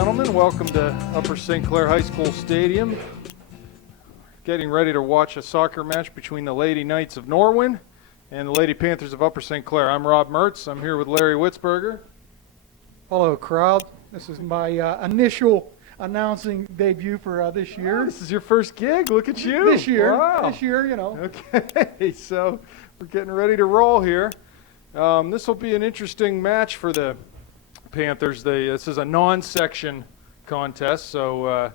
gentlemen, welcome to Upper St. Clair High School Stadium. Getting ready to watch a soccer match between the Lady Knights of Norwin and the Lady Panthers of Upper St. Clair. I'm Rob Mertz. I'm here with Larry Witzberger. Hello, crowd. This is my initial announcing debut for this year. This is your first gig? Look at you. This year. Wow. This year, you know. Okay, so we're getting ready to roll here. This will be an interesting match for the Panthers. This is a non-section contest, so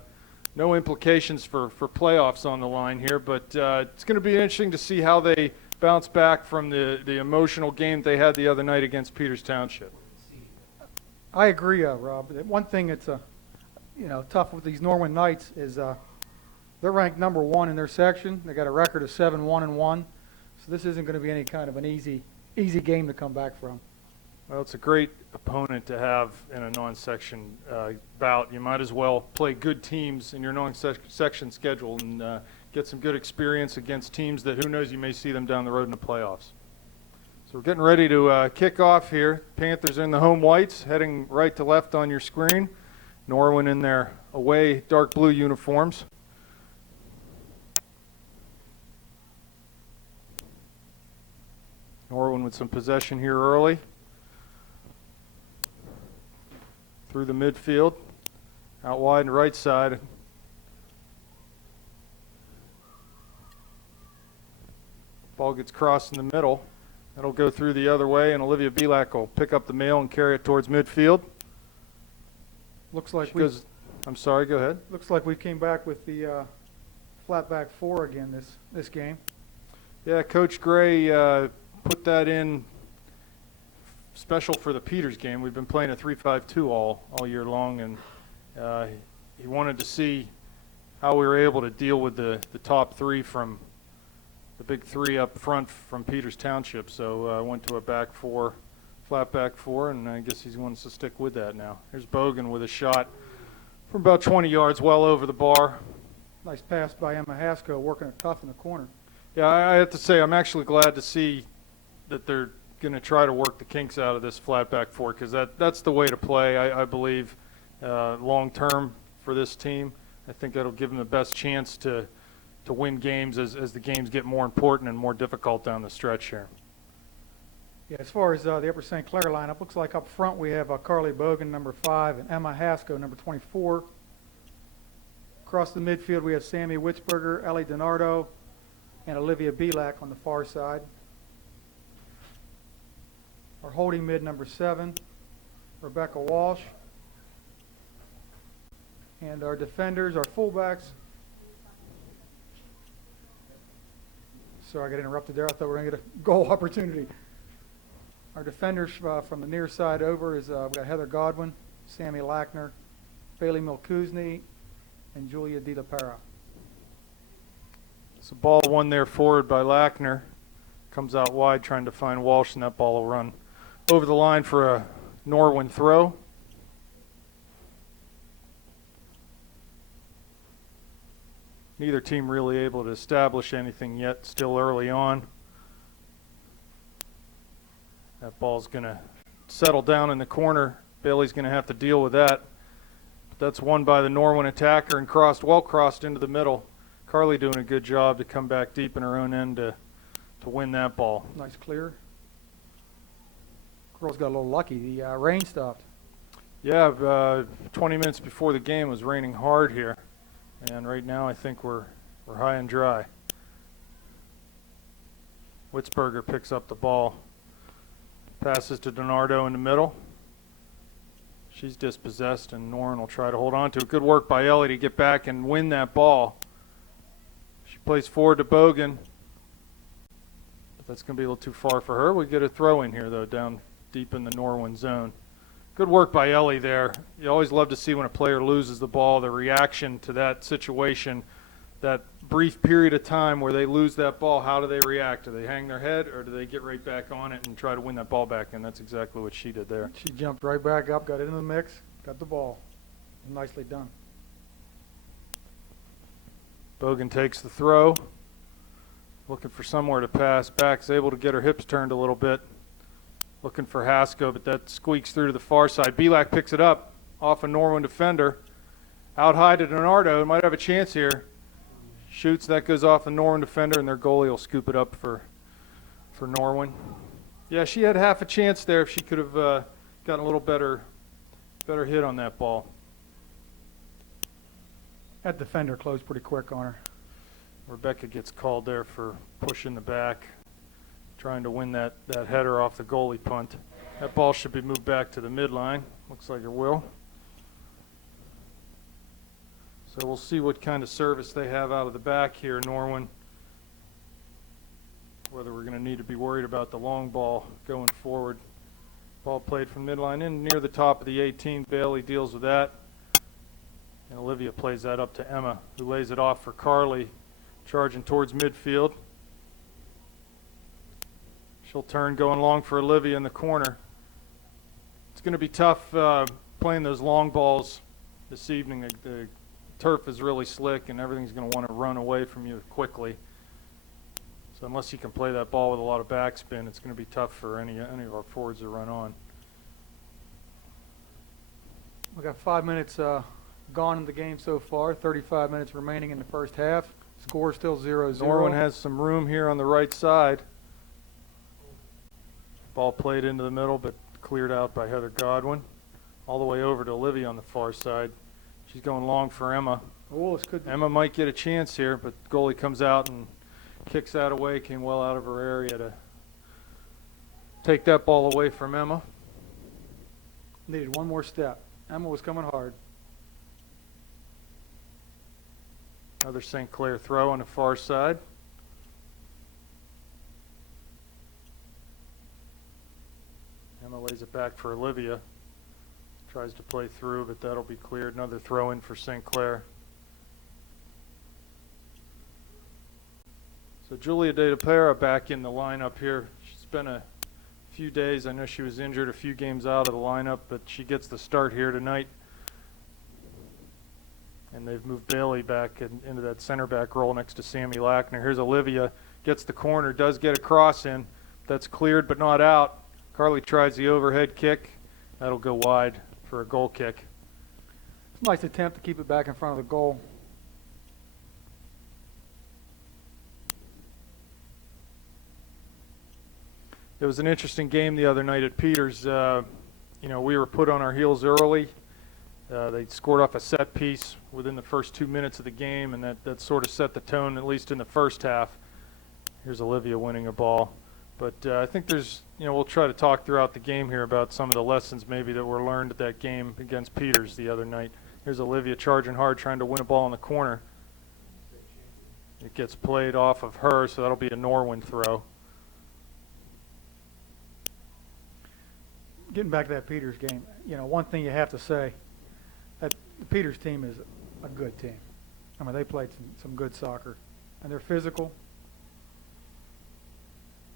no implications for playoffs on the line here, but it's going to be interesting to see how they bounce back from the emotional game they had the other night against Peters Township. I agree, Rob. One thing that's tough with these Norwin Knights is they're ranked number 1 in their section. They got a record of 7-1-1, so this isn't going to be any kind of an easy game to come back from. Well, it's a great opponent to have in a non-section bout. You might as well play good teams in your non-section schedule and get some good experience against teams that, who knows, you may see them down the road in the playoffs. So we're getting ready to kick off here. Panthers in the home whites, heading right to left on your screen. Norwin in their away dark blue uniforms. Norwin with some possession here early. Through the midfield, out wide and right side. Ball gets crossed in the middle. That'll go through the other way, and Olivia Belak will pick up the mail and carry it towards midfield. Looks like I'm sorry, go ahead. Looks like we came back with the flat back 4 again this game. Yeah, Coach Gray put that in special for the Peters game. We've been playing a 3-5-2 all year long, and he wanted to see how we were able to deal with the top 3 from the big 3 up front from Peters Township. So I went to a back 4, flat back 4, and I guess he wants to stick with that now. Here's Bogan with a shot from about 20 yards, well over the bar. Nice pass by Emma Haskell, working it tough in the corner. Yeah, I have to say I'm actually glad to see that they're going to try to work the kinks out of this flat back 4, because that's the way to play, I believe, long term for this team. I think that'll give them the best chance to win games as the games get more important and more difficult down the stretch here. Yeah, as far as the Upper St. Clair lineup, looks like up front we have Carly Bogan, number 5, and Emma Haskell, number 24. Across the midfield we have Sammy Witzberger, Ellie DiNardo, and Olivia Belak on the far side. Our holding mid, number 7, Rebecca Walsh. And our defenders, our fullbacks. Sorry, I got interrupted there. I thought we were going to get a goal opportunity. Our defenders from the near side over is we've got Heather Godwin, Sammy Lackner, Bailey Milkuzny, and Julia De La Para. It's a ball won there forward by Lackner. Comes out wide trying to find Walsh, and that ball will run over the line for a Norwin throw. Neither team really able to establish anything yet, still early on. That ball's going to settle down in the corner. Bailey's going to have to deal with that. But that's won by the Norwin attacker and well crossed into the middle. Carly doing a good job to come back deep in her own end to win that ball. Nice clear. Girls got a little lucky. The rain stopped. Yeah, 20 minutes before the game it was raining hard here. And right now I think we're high and dry. Witzberger picks up the ball. Passes to DiNardo in the middle. She's dispossessed, and Norwin will try to hold on to it. Good work by Ellie to get back and win that ball. She plays forward to Bogan. But that's going to be a little too far for her. We get a throw in here, though, down deep in the Norwin zone. Good work by Ellie there. You always love to see when a player loses the ball, the reaction to that situation, that brief period of time where they lose that ball. How do they react? Do they hang their head, or do they get right back on it and try to win that ball back? And that's exactly what she did there. She jumped right back up, got into the mix, got the ball. Nicely done. Bogan takes the throw, looking for somewhere to pass. Back's able to get her hips turned a little bit. Looking for Haskell, but that squeaks through to the far side. Belak picks it up. off a Norwin defender. Out high to Donardo. Might have a chance here. Shoots. That goes off the Norwin defender, and their goalie will scoop it up for Norwin. Yeah, she had half a chance there if she could have gotten a little better hit on that ball. That defender closed pretty quick on her. Rebecca gets called there for pushing the back, trying to win that header off the goalie punt. That ball should be moved back to the midline. Looks like it will. So we'll see what kind of service they have out of the back here, Norwin. Whether we're going to need to be worried about the long ball going forward. Ball played from midline in near the top of the 18. Bailey deals with that. And Olivia plays that up to Emma, who lays it off for Carly, charging towards midfield. She'll turn going long for Olivia in the corner. It's going to be tough playing those long balls this evening. The turf is really slick and everything's going to want to run away from you quickly. So unless you can play that ball with a lot of backspin, it's going to be tough for any of our forwards to run on. We got 5 minutes gone in the game so far. 35 minutes remaining in the first half. Score still 0-0. Norwin has some room here on the right side. Ball played into the middle, but cleared out by Heather Godwin. All the way over to Olivia on the far side. She's going long for Emma. Oh, this could be. Emma might get a chance here, but goalie comes out and kicks that away. Came well out of her area to take that ball away from Emma. Needed one more step. Emma was coming hard. Another St. Clair throw on the far side. Emma lays it back for Olivia. Tries to play through, but that'll be cleared. Another throw in for St. Clair. So Julia De Pera back in the lineup here. She's been a few days. I know she was injured, a few games out of the lineup, but she gets the start here tonight. And they've moved Bailey back into that center back role next to Sammy Lackner. Here's Olivia, gets the corner, does get a cross in. That's cleared but not out. Carly tries the overhead kick. That'll go wide for a goal kick. It's a nice attempt to keep it back in front of the goal. It was an interesting game the other night at Peters. We were put on our heels early. They scored off a set piece within the first 2 minutes of the game, and that sort of set the tone, at least in the first half. Here's Olivia winning a ball. But I think we'll try to talk throughout the game here about some of the lessons maybe that were learned at that game against Peters the other night. Here's Olivia charging hard, trying to win a ball in the corner. It gets played off of her, so that'll be a Norwin throw. Getting back to that Peters game, one thing you have to say, that the Peters team is a good team. I mean, they played some good soccer, and they're physical.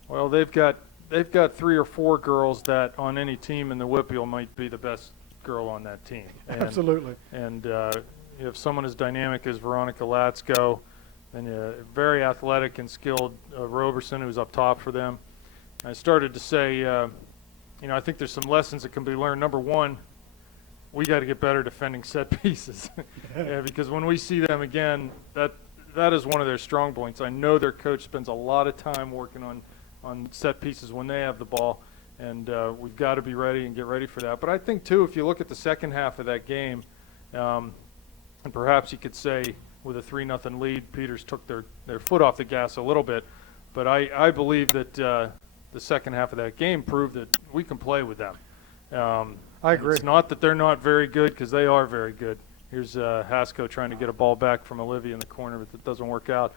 Well, they've got 3 or 4 girls that on any team in the Whippeal might be the best girl on that team. And, Absolutely. And if someone as dynamic as Veronica Latsko, and very athletic and skilled Roberson, who's up top for them. I started to say, I think there's some lessons that can be learned. Number one, we got to get better defending set pieces. Because when we see them again, that is one of their strong points. I know their coach spends a lot of time working on set pieces when they have the ball, and we've got to be ready and get ready for that. But I think, too, if you look at the second half of that game, and perhaps you could say with a 3-0 lead, Peters took their foot off the gas a little bit. But I believe that the second half of that game proved that we can play with them. I agree. It's not that they're not very good, because they are very good. Here's Hasko trying to get a ball back from Olivia in the corner, but it doesn't work out.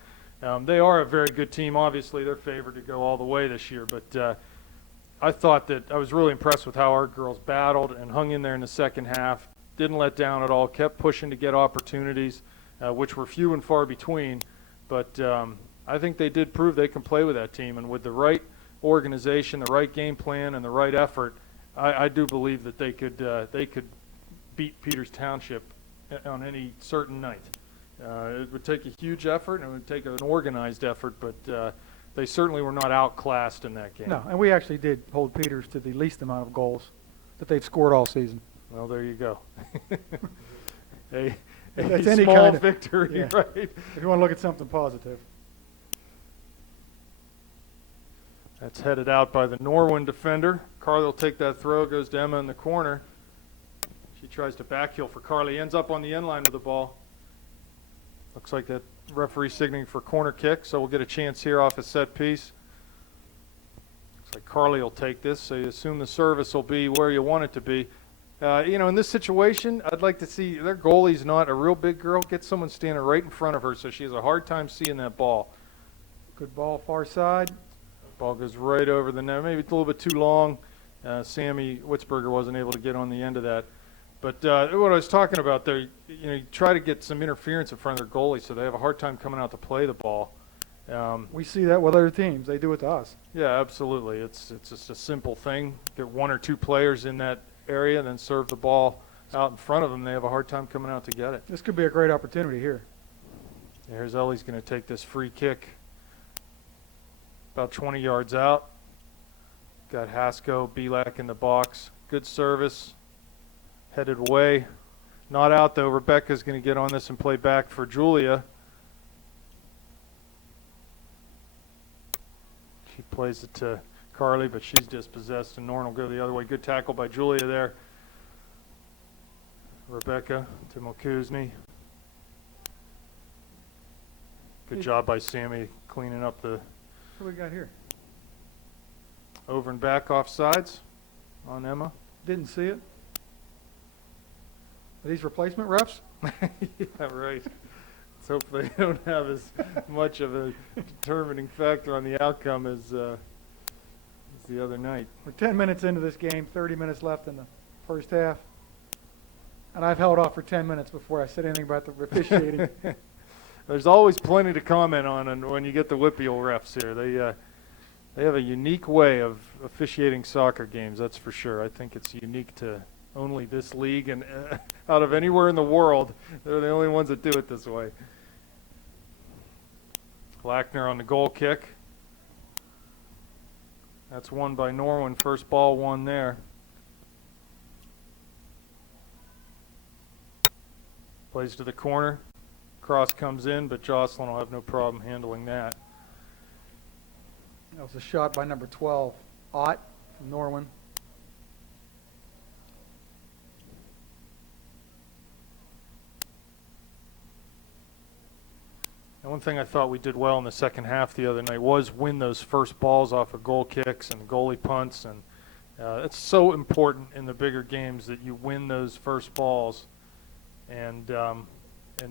They are a very good team. Obviously, they're favored to go all the way this year. But I thought that I was really impressed with how our girls battled and hung in there in the second half. Didn't let down at all. Kept pushing to get opportunities, which were few and far between. But I think they did prove they can play with that team. And with the right organization, the right game plan, and the right effort, I do believe that they could beat Peters Township on any certain night. It would take a huge effort, and it would take an organized effort, but they certainly were not outclassed in that game. No, and we actually did hold Peters to the least amount of goals that they've scored all season. Well, there you go. a That's any small kind of victory, yeah. right? If you want to look at something positive. That's headed out by the Norwin defender. Carly will take that throw, goes to Emma in the corner. She tries to backheel for Carly, ends up on the end line with the ball. Looks like that referee signaling for corner kick, so we'll get a chance here off a set piece. Looks like Carly will take this, so you assume the service will be where you want it to be. In this situation, I'd like to see their goalie's not a real big girl. Get someone standing right in front of her so she has a hard time seeing that ball. Good ball, far side. Ball goes right over the net. Maybe it's a little bit too long. Sammy Witzberger wasn't able to get on the end of that. But what I was talking about there, you try to get some interference in front of their goalie so they have a hard time coming out to play the ball. We see that with other teams. They do it to us. Yeah, absolutely. It's just a simple thing. Get one or two players in that area and then serve the ball out in front of them. They have a hard time coming out to get it. This could be a great opportunity here. Here's Ellie's going to take this free kick about 20 yards out. Got Hasko, Belak in the box. Good service. Headed away. Not out, though. Rebecca's going to get on this and play back for Julia. She plays it to Carly, but she's dispossessed, and Norn will go the other way. Good tackle by Julia there. Rebecca to Mokuzni. Good job by Sammy cleaning up the What do we got here? over and back offsides on Emma. Didn't see it. Are these replacement refs? Yeah, right. Let's hope they don't have as much of a determining factor on the outcome as the other night. We're 10 minutes into this game, 30 minutes left in the first half. And I've held off for 10 minutes before I said anything about the officiating. There's always plenty to comment on and when you get the WPIAL refs here. They have a unique way of officiating soccer games, that's for sure. I think it's unique to only this league, and out of anywhere in the world, they're the only ones that do it this way. Lackner on the goal kick. That's won by Norwin. First ball won there. Plays to the corner. Cross comes in, but Jocelyn will have no problem handling that. That was a shot by number 12, Ott from Norwin. And one thing I thought we did well in the second half the other night was win those first balls off of goal kicks and goalie punts, and it's so important in the bigger games that you win those first balls and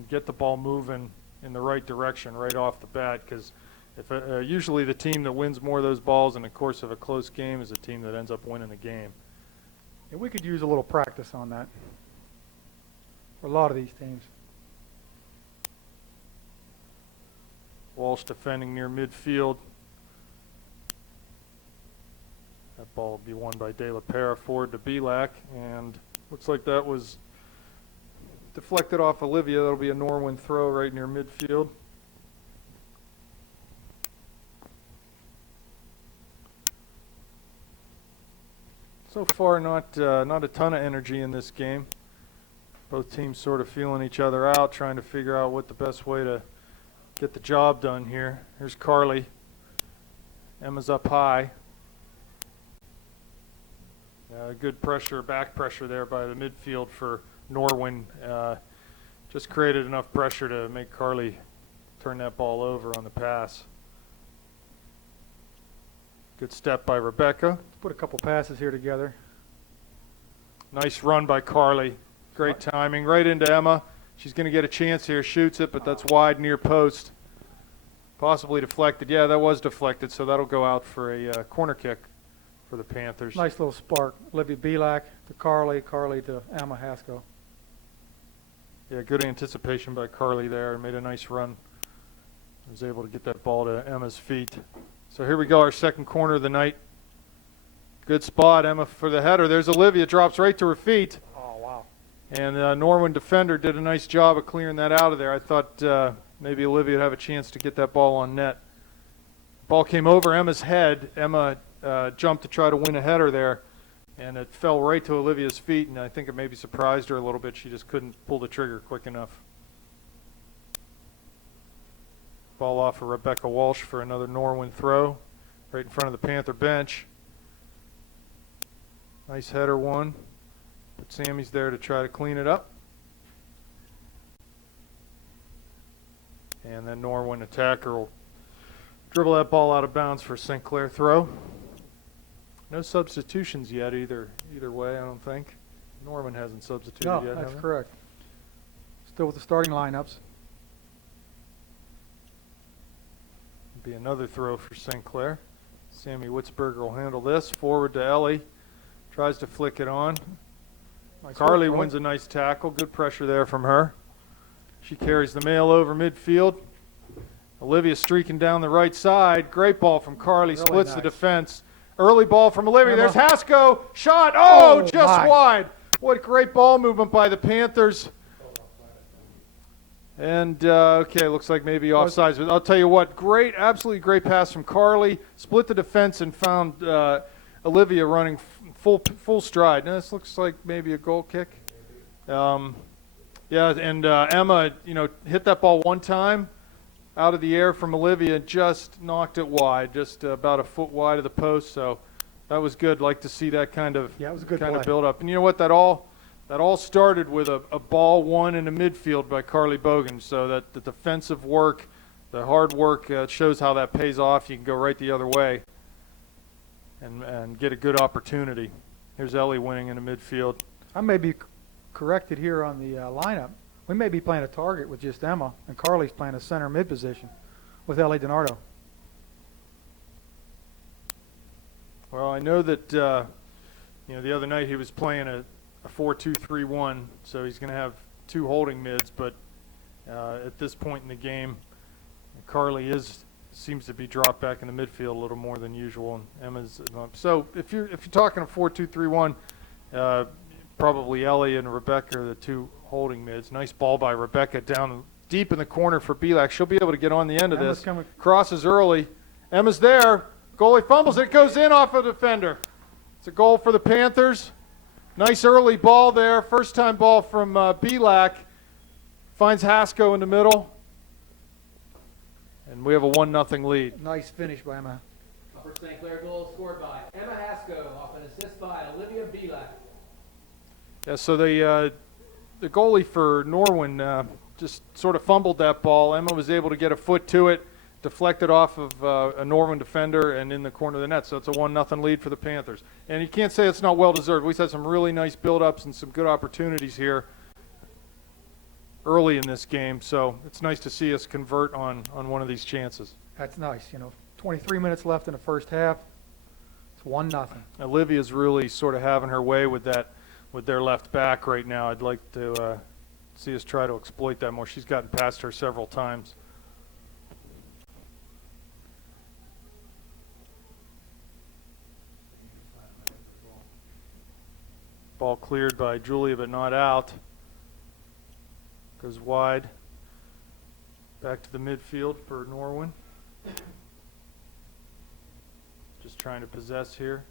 get the ball moving in the right direction right off the bat, because if usually the team that wins more of those balls in the course of a close game is the team that ends up winning the game. And we could use a little practice on that for a lot of these teams. Walsh defending near midfield. That ball will be won by De La Pera, forward to Belak, and looks like that was deflected off Olivia. That'll be a Norwin throw right near midfield. So far, not a ton of energy in this game. Both teams sort of feeling each other out, trying to figure out what the best way to get the job done here. Here's Carly. Emma's up high. Good pressure, back pressure there by the midfield for Norwin. Just created enough pressure to make Carly turn that ball over on the pass. Good step by Rebecca. Let's put a couple passes here together. Nice run by Carly. Great timing. Right into Emma. She's going to get a chance here. Shoots it, but that's wide near post. Possibly deflected. Yeah, that was deflected, so that'll go out for a corner kick for the Panthers. Nice little spark. Olivia Belak to Carly, Carly to Emma Hasko. Yeah, good anticipation by Carly there, and made a nice run. Was able to get that ball to Emma's feet. So here we go, our second corner of the night. Good spot, Emma for the header. There's Olivia, drops right to her feet. Oh, wow. And Norwin defender did a nice job of clearing that out of there. I thought maybe Olivia would have a chance to get that ball on net. Ball came over Emma's head. Emma jumped to try to win a header there, and it fell right to Olivia's feet, and I think it maybe surprised her a little bit. She just couldn't pull the trigger quick enough. Ball off of Rebecca Walsh for another Norwin throw, right in front of the Panther bench. Nice header one, but Sammy's there to try to clean it up. And then Norwin attacker will dribble that ball out of bounds for St. Clair throw. No substitutions yet either way, I don't think. Norman hasn't substituted No, yet. that's have correct. Still with the starting lineups. Be another throw for St. Clair. Sammy Witzberger will handle this. Forward to Ellie. Tries to flick it on. Nice Carly work, wins a nice tackle. Good pressure there from her. She carries the mail over midfield. Olivia streaking down the right side. Great ball from Carly. Really Splits nice. the defense. Early ball from Olivia. Emma. There's Hasko. Shot. Oh, Oh, just my. wide. What great ball movement by the Panthers. And, okay, looks like maybe offsides. But I'll tell you what, great, absolutely great pass from Carly. Split the defense and found Olivia running full stride. Now, this looks like maybe a goal kick. Yeah, and Emma, hit that ball one time out of the air from Olivia and just knocked it wide, just about a foot wide of the post. So that was good. Like to see that kind of Yeah, it was a good kind of play. build up. And you know what? That all started with a ball won in the midfield by Carly Bogan. So that the defensive work, the hard work, shows how that pays off. You can go right the other way and get a good opportunity. Here's Ellie winning in the midfield. I may be corrected here on the lineup. We may be playing a target with just Emma, and Carly's playing a center mid position with Ellie DiNardo. Well, I know that the other night he was playing a 4-2-3-1, so he's going to have two holding mids. But at this point in the game, Carly seems to be dropped back in the midfield a little more than usual, and Emma's so if you're talking a 4-2-3-1, probably Ellie and Rebecca are the two holding mids. Nice ball by Rebecca down deep in the corner for Belak. She'll be able to get on the end of Emma's this. coming. Crosses early. Emma's there. Goalie fumbles it. Goes in off a defender. It's a goal for the Panthers. Nice early ball there. First time ball from Belak. Finds Hasko in the middle. And we have a 1-0 lead. Nice finish by Emma. Upper St. Clair goal scored by Emma Hasko off an assist by Olivia Belak. Yeah, so the goalie for Norwin just sort of fumbled that ball. Emma was able to get a foot to it, deflected off of a Norwin defender and in the corner of the net. So it's a 1-0 lead for the Panthers. And you can't say it's not well-deserved. We've had some really nice build-ups and some good opportunities here early in this game. So it's nice to see us convert on one of these chances. That's nice. 23 minutes left in the first half. It's 1-0. Olivia's really sort of having her way with their left back right now. I'd like to see us try to exploit that more. She's gotten past her several times. Ball cleared by Julia, but not out. Goes wide. Back to the midfield for Norwin. Just trying to possess here.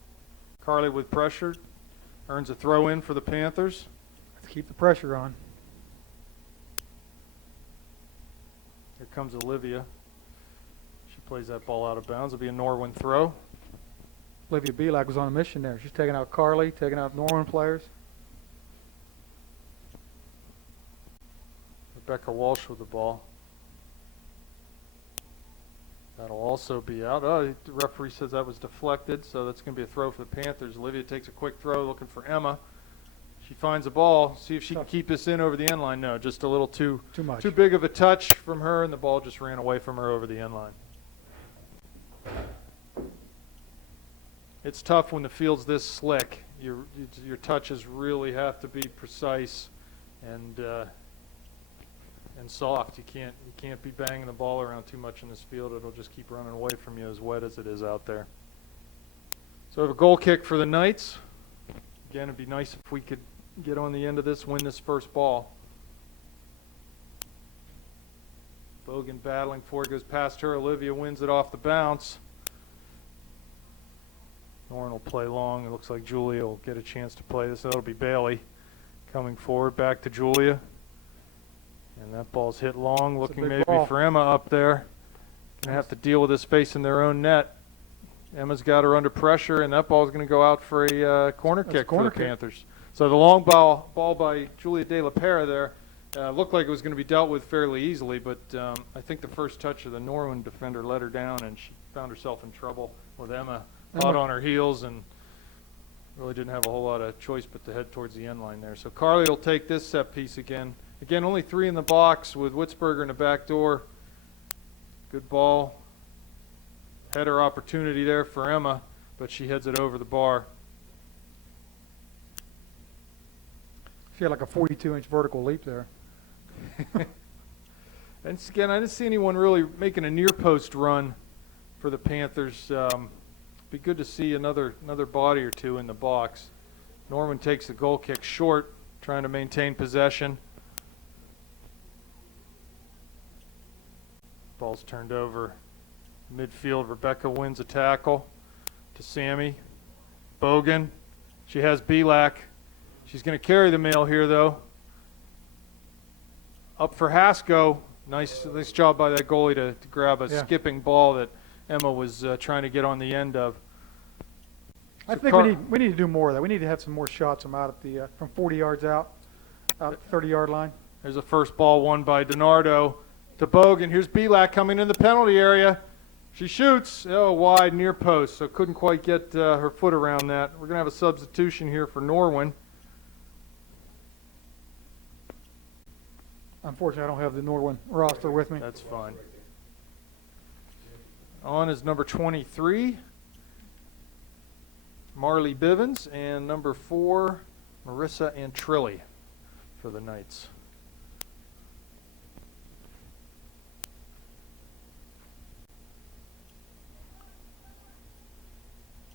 Carly with pressure. Earns a throw in for the Panthers. Let's keep the pressure on. Here comes Olivia. She plays that ball out of bounds. It'll be a Norwin throw. Olivia Belak was on a mission there. She's taking out Carly, taking out Norwin players. Rebecca Walsh with the ball. That'll also be out. Oh, the referee says that was deflected, so that's going to be a throw for the Panthers. Olivia takes a quick throw looking for Emma. She finds a ball. See if she can keep this in over the end line. No, just a little too much. too big of a touch from her, and the ball just ran away from her over the end line. It's tough when the field's this slick. Your touches really have to be precise and soft. You can't be banging the ball around too much in this field. It'll just keep running away from you, as wet as it is out there. So we have a goal kick for the Knights. Again, it'd be nice if we could get on the end of this, win this first ball. Bogan battling for it, goes past her. Olivia wins it off the bounce. Norwin will play long. It looks like Julia will get a chance to play this. That'll be Bailey coming forward, back to Julia. And that ball's hit long, It's a looking big maybe ball. for Emma up there. Gonna have to deal with this facing their own net. Emma's got her under pressure, and that ball's going to go out for a corner That's a kick corner for the kick. Panthers. So the long ball by Julia De La Pera there looked like it was going to be dealt with fairly easily, but I think the first touch of the Norwin defender let her down, and she found herself in trouble with Emma hot on her heels and really didn't have a whole lot of choice but to head towards the end line there. So Carly will take this set piece again. Again, only 3 in the box with Witzberger in the back door. Good ball. Header opportunity there for Emma, but she heads it over the bar. She had like a 42-inch vertical leap there. And again, I didn't see anyone really making a near post run for the Panthers. Be good to see another body or two in the box. Norwin takes the goal kick short, trying to maintain possession. Ball's turned over. Midfield, Rebecca wins a tackle to Sammy. Bogan. She has Belak. She's going to carry the mail here, though. Up for Hasko. Nice job by that goalie to grab a skipping ball that Emma was trying to get on the end of. I So think we need to do more of that. We need to have some more shots from out at the from 40 yards out at the 30-yard line. There's a first ball won by DiNardo to Bogan. Here's Belak coming in the penalty area. She shoots. Oh, wide, near post, so couldn't quite get her foot around that. We're going to have a substitution here for Norwin. Unfortunately, I don't have the Norwin roster with me. That's fine. On is number 23, Marley Bivens, and number 4, Marissa Antrilli for the Knights.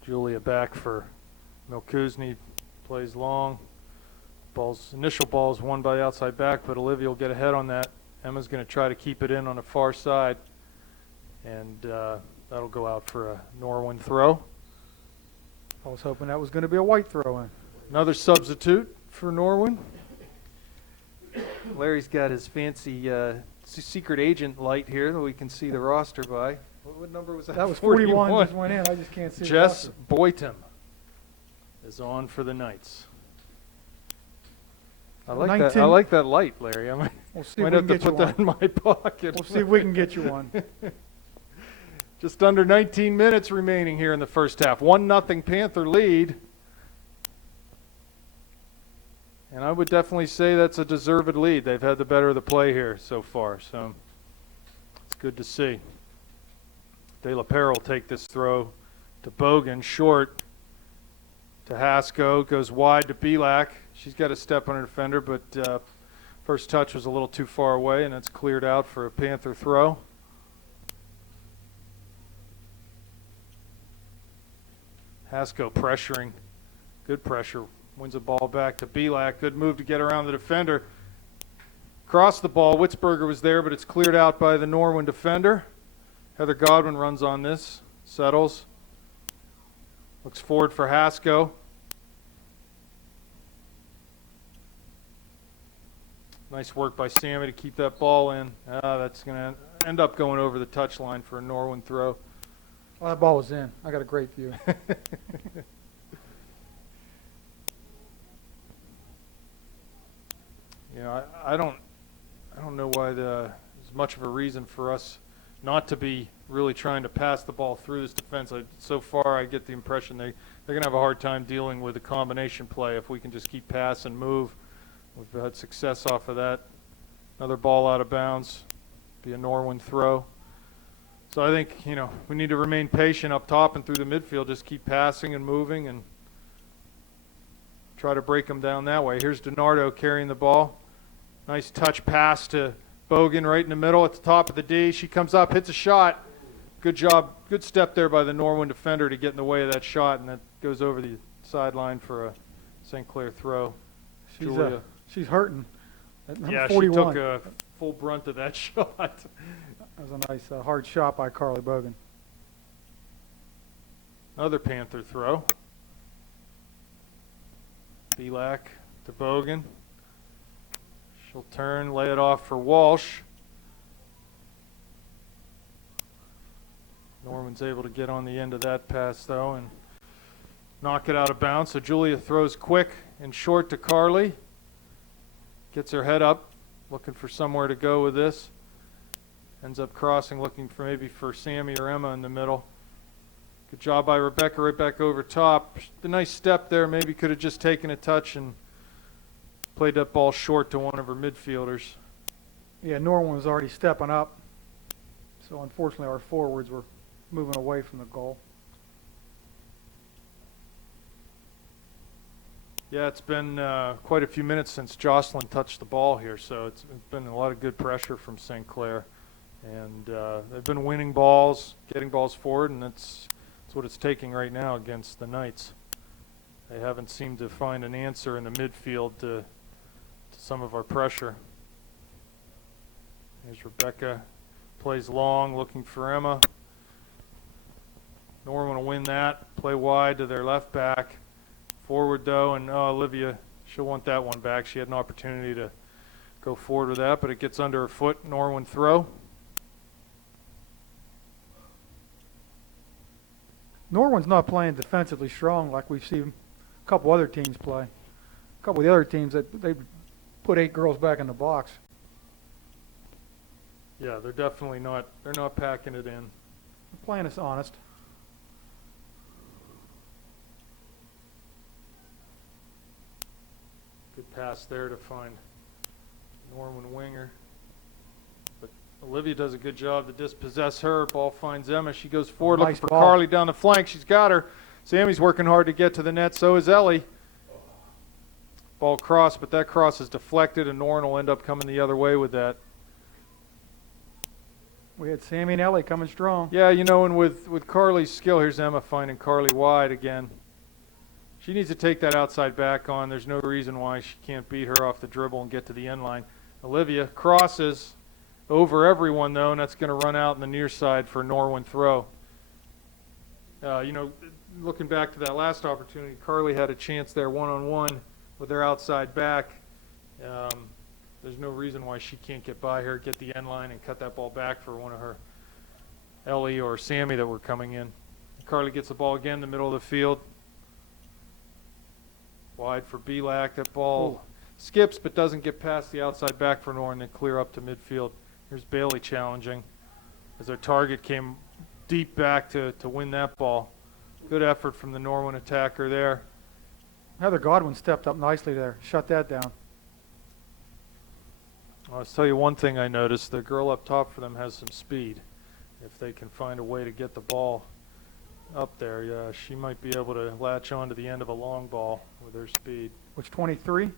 Julia back for Milkuzni, plays long. Initial ball is won by the outside back, but Olivia will get ahead on that. Emma's going to try to keep it in on the far side, and that'll go out for a Norwin throw. I was hoping that was going to be a white throw in. Another substitute for Norwin. Larry's got his fancy secret agent light here that we can see the roster by. What number was that? That was 41 just went in. I just can't see the Jess roster. Boyton is on for the Knights. I like that. 19 I like that light, Larry. I might We'll see if we have can to get you put that one. in my pocket. We'll see if we can get you one. Just under 19 minutes remaining here in the first half. 1-0 Panther lead. And I would definitely say that's a deserved lead. They've had the better of the play here so far, so it's good to see. De La Pera will take this throw to Bogan, short to Hasko, goes wide to Belak. She's got to step on her defender, but first touch was a little too far away, and it's cleared out for a Panther throw. Hasko pressuring, good pressure, wins a ball back to Belak. Good move to get around the defender. Cross the ball. Witzberger was there, but it's cleared out by the Norwin defender. Heather Godwin runs on this, settles. Looks forward for Hasko. Nice work by Sammy to keep that ball in. That's going to end up going over the touchline for a Norwin throw. Well, that ball was in. I got a great view. You know, I don't know why there's much of a reason for us not to be really trying to pass the ball through this defense. So far, I get the impression they're going to have a hard time dealing with the combination play if we can just keep pass and move. We've had success off of that. Another ball out of bounds, be a Norwin throw. So I think, you know, we need to remain patient up top and through the midfield. Just keep passing and moving and try to break them down that way. Here's DiNardo carrying the ball. Nice touch pass to Bogan right in the middle at the top of the D. She comes up, hits a shot. Good job, good step there by the Norwin defender to get in the way of that shot, and that goes over the sideline for a St. Clair throw. Julia. She's hurting. At number Yeah, 41. she took a full brunt of that shot. That was a nice hard shot by Carly Bogan. Another Panther throw. Belak to Bogan. She'll turn, lay it off for Walsh. Norman's able to get on the end of that pass, though, and knock it out of bounds. So Julia throws quick and short to Carly. Gets her head up, looking for somewhere to go with this. Ends up crossing, looking for maybe for Sammy or Emma in the middle. Good job by Rebecca right back over top. The nice step there, maybe could have just taken a touch and played that ball short to one of her midfielders. Yeah, Norwin was already stepping up. So unfortunately our forwards were moving away from the goal. Yeah, it's been quite a few minutes since Jocelyn touched the ball here, so it's been a lot of good pressure from St. Clair. And they've been winning balls, getting balls forward, and that's what it's taking right now against the Knights. They haven't seemed to find an answer in the midfield to some of our pressure. Here's Rebecca, plays long, looking for Emma. Norwin will win that, play wide to their left back. Forward though, and Olivia, she'll want that one back. She had an opportunity to go forward with that, but it gets under her foot. Norwin throw. Norwin's not playing defensively strong like we've seen a couple other teams play. A couple of the other teams that they put 8 girls back in the box. Yeah, they're definitely not. They're not packing it in. They're playing us honest. Good pass there to find Norwin Winger. But Olivia does a good job to dispossess her. Ball finds Emma. She goes forward Nice looking for ball. Carly down the flank. She's got her. Sammy's working hard to get to the net. So is Ellie. Ball crossed, but that cross is deflected, and Norwin will end up coming the other way with that. We had Sammy and Ellie coming strong. Yeah, you know, and with Carly's skill, here's Emma finding Carly wide again. She needs to take that outside back on. There's no reason why she can't beat her off the dribble and get to the end line. Olivia crosses over everyone, though, and that's going to run out in the near side for Norwin throw. You know, looking back to that last opportunity, Carly had a chance there one-on-one with their outside back. There's no reason why she can't get by her, get the end line, and cut that ball back for one of her Ellie or Sammy that were coming in. Carly gets the ball again in the middle of the field. Wide for Belak. That ball skips but doesn't get past the outside back for Norwin, then clear up to midfield. Here's Bailey challenging as their target came deep back to win that ball. Good effort from the Norwin attacker there. Heather Godwin stepped up nicely there. Shut that down. I'll tell you one thing I noticed. The girl up top for them has some speed. If they can find a way to get the ball up there, yeah, she might be able to latch on to the end of a long ball with her speed. Which 23?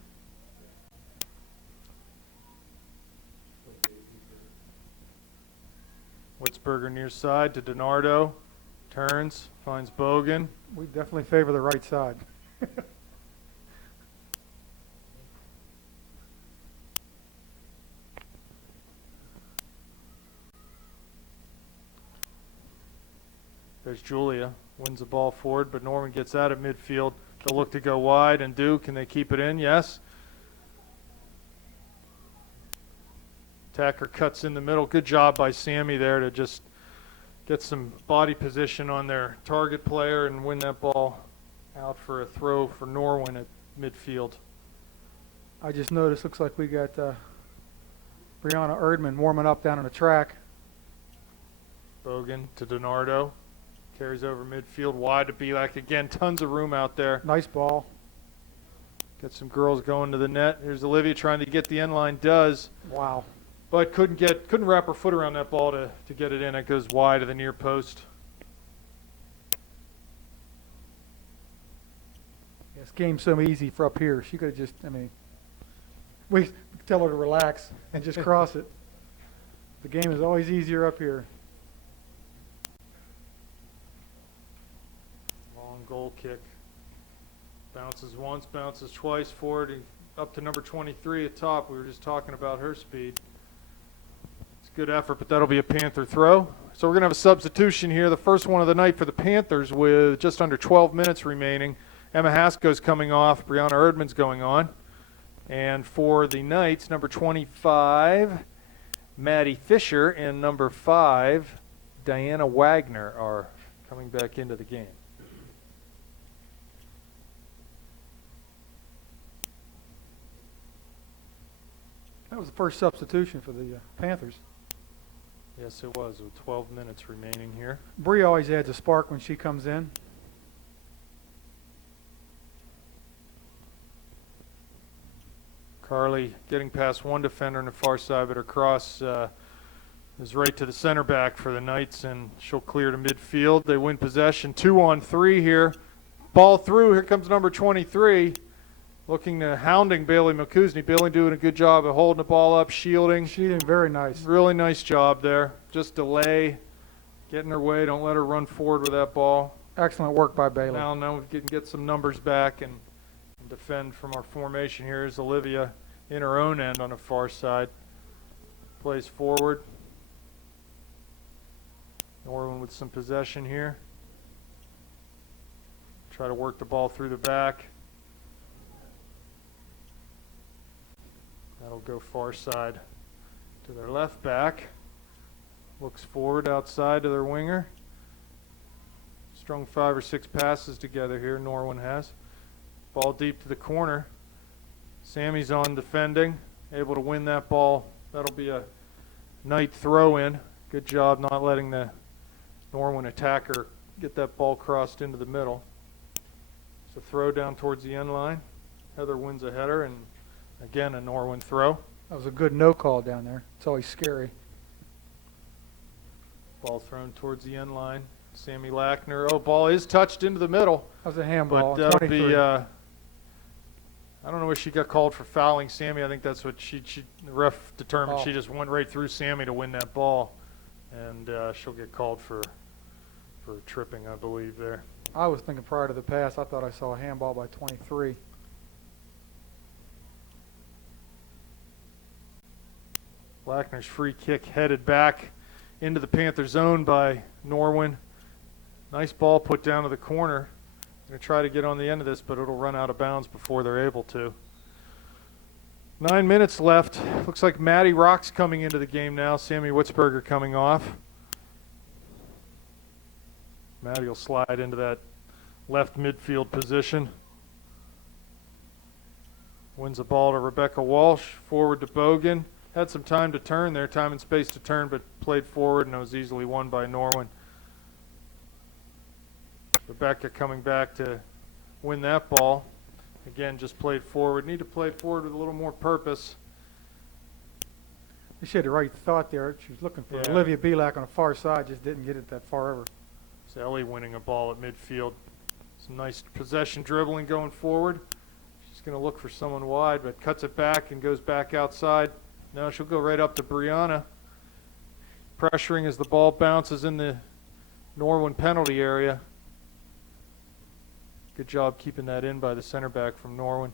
Witzberger near side to DiNardo. Turns, finds Bogan. We definitely favor the right side. There's Julia, wins the ball forward, but Norman gets out of midfield. They'll look to go wide and do. Can they keep it in? Yes. Attacker cuts in the middle. Good job by Sammy there to just get some body position on their target player and win that ball out for a throw for Norwin at midfield. I just noticed, looks like we got Brianna Erdman warming up down on the track. Bogan to DiNardo. Carries over midfield, wide to Belak. Again, tons of room out there. Nice ball. Get some girls going to the net. Here's Olivia trying to get the end line. Does. Wow. But couldn't wrap her foot around that ball to get it in. It goes wide of the near post. This game's so easy for up here. She could have just, I mean, we tell her to relax and just cross it. The game is always easier up here. Long goal kick. Bounces once, bounces twice forward, and up to number 23 at top. We were just talking about her speed. It's Good effort, but that'll be a Panther throw. So we're going to have a substitution here, the first one of the night for the Panthers with just under 12 minutes remaining. Emma Hasko's coming off, Brianna Erdman's going on. And for the Knights, number 25, Maddie Fisher, and number 5, Diana Wagner are coming back into the game. That was the first substitution for the Panthers. Yes, it was, with 12 minutes remaining here. Bree always adds a spark when she comes in. Carly getting past one defender on the far side, but her cross is right to the center back for the Knights, and she'll clear to midfield. They win possession, 2-on-3 here. Ball through, here comes number 23, looking to hounding Bailey McCusney. Bailey doing a good job of holding the ball up, shielding. She did very nice. Really nice job there. Just delay, get in her way, don't let her run forward with that ball. Excellent work by Bailey. Now we can get some numbers back and defend from our formation. Here's Olivia in her own end on the far side. Plays forward. Norwin with some possession here. Try to work the ball through the back. That'll go far side to their left back. Looks forward outside to their winger. Strung 5 or 6 passes together here, Norwin has. Ball deep to the corner. Sammy's on defending, able to win that ball. That'll be a Knight throw-in. Good job not letting the Norwin attacker get that ball crossed into the middle. So throw down towards the end line. Heather wins a header, and again a Norwin throw. That was a good no call down there. It's always scary. Ball thrown towards the end line. Sammy Lackner. Oh, ball is touched into the middle. That was a handball. But that'll 23. be, I don't know if she got called for fouling Sammy. I think that's what the ref determined. Oh. She just went right through Sammy to win that ball. And she'll get called for tripping, I believe, there. I was thinking prior to the pass, I thought I saw a handball by 23. Lackner's free kick headed back into the Panther zone by Norwin. Nice ball put down to the corner. Going to try to get on the end of this, but it'll run out of bounds before they're able to. 9 minutes left. Looks like Maddie Rock's coming into the game now. Sammy Witzberger coming off. Maddie will slide into that left midfield position. Wins the ball to Rebecca Walsh. Forward to Bogan. Had some time to turn there, time and space to turn, but played forward and it was easily won by Norwin. Rebecca coming back to win that ball. Again, just played forward. Need to play forward with a little more purpose. She had the right thought there. She was looking for Yeah. Olivia Belak on the far side, just didn't get it that far over. It's Ellie winning a ball at midfield. Some nice possession dribbling going forward. She's going to look for someone wide, but cuts it back and goes back outside. Now she'll go right up to Brianna. Pressuring as the ball bounces in the Norwin penalty area. Good job keeping that in by the center back from Norwin.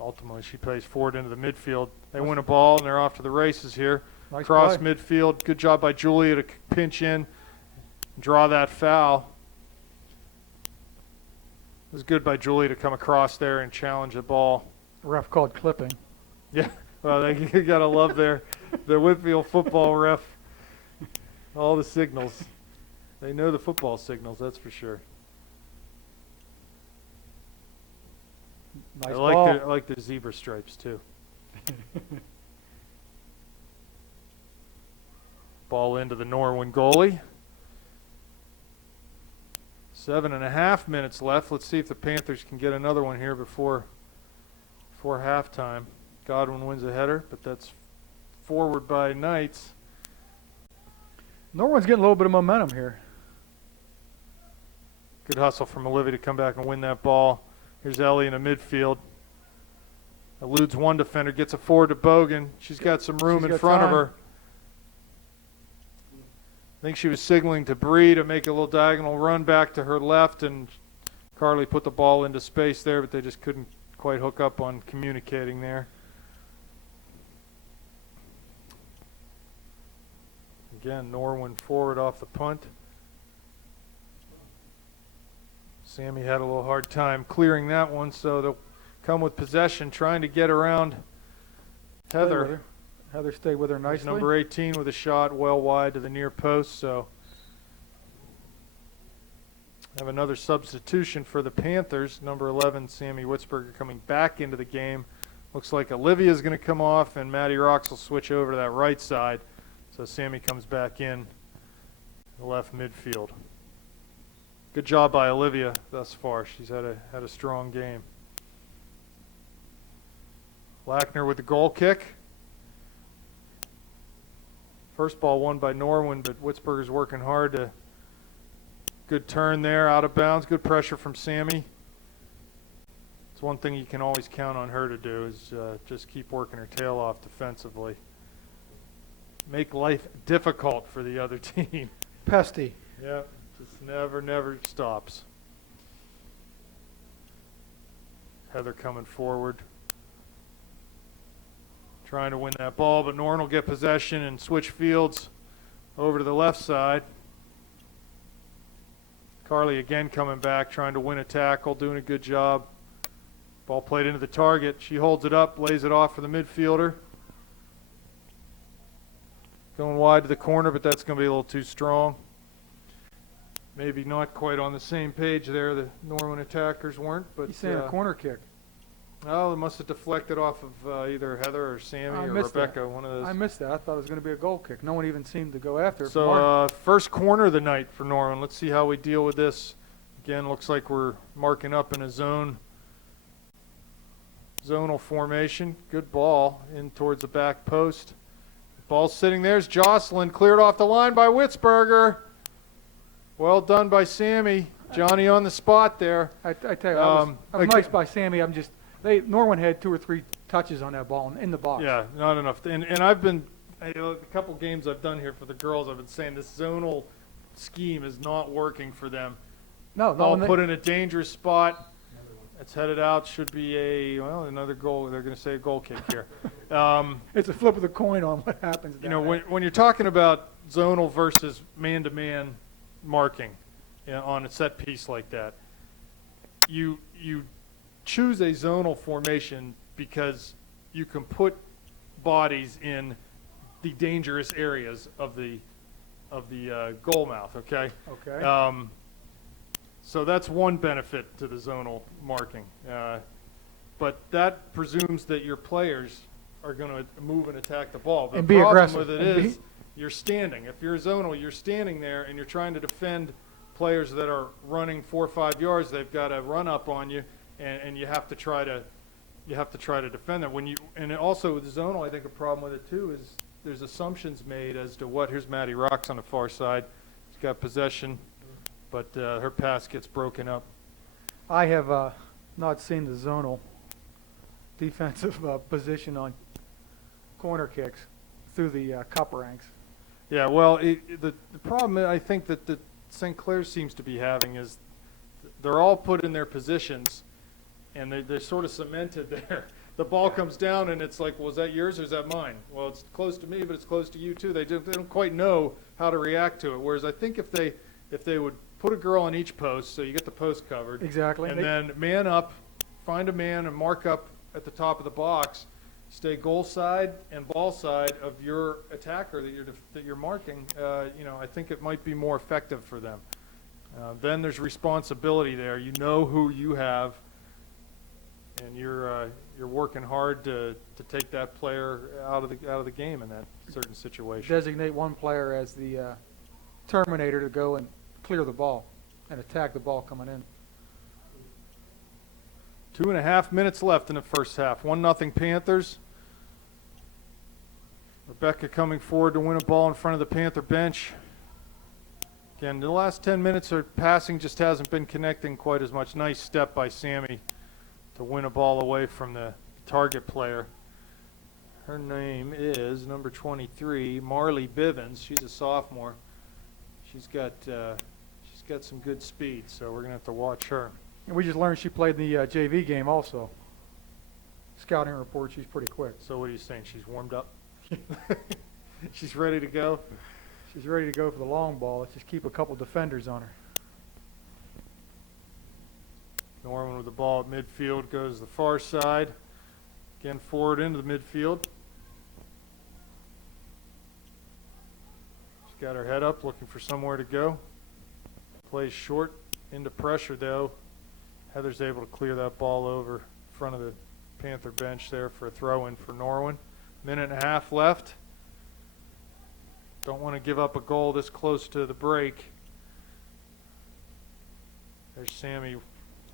Ultimately, she plays forward into the midfield. They win a ball, and they're off to the races here. Nice Cross play. midfield. Good job by Julia to pinch in, draw that foul. It was good by Julia to come across there and challenge the ball. Ref called clipping. Yeah, well, you gotta love the Whitfield football ref. All the signals. They know the football signals, that's for sure. Nice I ball. like the zebra stripes too. Ball into the Norwin goalie. 7.5 minutes left. Let's see if the Panthers can get another one here before halftime. Godwin wins a header, but that's forward by Knights. Norwin's getting a little bit of momentum here. Good hustle from Olivia to come back and win that ball. Here's Ellie in the midfield. Eludes one defender, gets it forward to Bogan. She's got some room She's in got front of time. her. I think she was signaling to Bree to make a little diagonal run back to her left, and Carly put the ball into space there, but they just couldn't quite hook up on communicating there. Again, Norwin forward off the punt. Sammy had a little hard time clearing that one, so they'll come with possession, trying to get around Heather. Heather stayed with her There's nicely. number 18 with a shot well wide to the near post, so have another substitution for the Panthers. Number 11, Sammy Witzberger, coming back into the game. Looks like Olivia's going to come off, and Maddie Rocks will switch over to that right side. So Sammy comes back in the left midfield. Good job by Olivia thus far. She's had a strong game. Lackner with the goal kick. First ball won by Norwin, but Witzberger's working hard to. Good turn there, out of bounds. Good pressure from Sammy. It's one thing you can always count on her to do is just keep working her tail off defensively. Make life difficult for the other team. Pesty. Yeah, just never stops. Heather coming forward. Trying to win that ball, but Norn will get possession and switch fields over to the left side. Carly again coming back, trying to win a tackle, doing a good job. Ball played into the target. She holds it up, lays it off for the midfielder. Going wide to the corner, but that's going to be a little too strong. Maybe not quite on the same page there. The Norwin attackers weren't, but He's saying a corner kick. oh, it must have deflected off of either Heather or Sammy I or missed that. Rebecca, one of those. I missed that. I thought it was going to be a goal kick. No one even seemed to go after it. So first corner of the night for Norwin. Let's see how we deal with this. Again, looks like we're marking up in a zonal formation. Good ball in towards the back post. Ball sitting there is Jocelyn, cleared off the line by Witzberger. Well done by Sammy. Johnny on the spot there. I tell you, I was nice by Sammy. Norwin had 2 or 3 touches on that ball in the box. Yeah, not enough. And I've been, a couple games I've done here for the girls, I've been saying this zonal scheme is not working for them. No, Ball no. put in a dangerous spot. It's headed out. Should be another goal. They're going to say a goal kick here. It's a flip of the coin on what happens. You know, when you're talking about zonal versus man-to-man marking on a set piece like that, you choose a zonal formation because you can put bodies in the dangerous areas of the goal mouth. Okay. Okay. So that's one benefit to the zonal marking. But that presumes that your players are going to move and attack the ball. The And be problem aggressive. with it And is you're standing. If you're zonal, you're standing there and you're trying to defend players that are running 4 or 5 yards. They've got to run up on you, and you have to try to defend that. And also with the zonal, I think a problem with it too is there's assumptions made as to what. Here's Maddie Rocks on the far side. She's got possession, but her pass gets broken up. I have not seen the zonal defensive position on corner kicks through the cup ranks. Yeah, well, the problem I think that the St. Clair seems to be having is they're all put in their positions, and they're sort of cemented there. The ball comes down, and it's like, well, is that yours or is that mine? Well, it's close to me, but it's close to you too. They don't quite know how to react to it. Whereas I think if they would put a girl on each post, so you get the post covered, Exactly. and then man up, find a man and mark up at the top of the box, stay goal side and ball side of your attacker that you're marking. I think it might be more effective for them. Then there's responsibility there. You know who you have, and you're working hard to take that player out of the game in that certain situation. Designate one player as the terminator to go and clear the ball and attack the ball coming in. 2.5 minutes left in the first half. 1-0 Panthers. Rebecca coming forward to win a ball in front of the Panther bench. Again, the last 10 minutes her passing just hasn't been connecting quite as much. Nice step by Sammy to win a ball away from the target player. Her name is number 23, Marley Bivens. She's a sophomore. She's got some good speed, so we're going to have to watch her. And we just learned she played in the JV game also. Scouting report, she's pretty quick. So what are you saying? She's warmed up? She's ready to go? She's ready to go for the long ball. Let's just keep a couple defenders on her. Norwin with the ball at midfield goes to the far side. Again, forward into the midfield. She's got her head up, looking for somewhere to go. Plays short into pressure, though. Heather's able to clear that ball over in front of the Panther bench there for a throw-in for Norwin. Minute and a half left. Don't want to give up a goal this close to the break. There's Sammy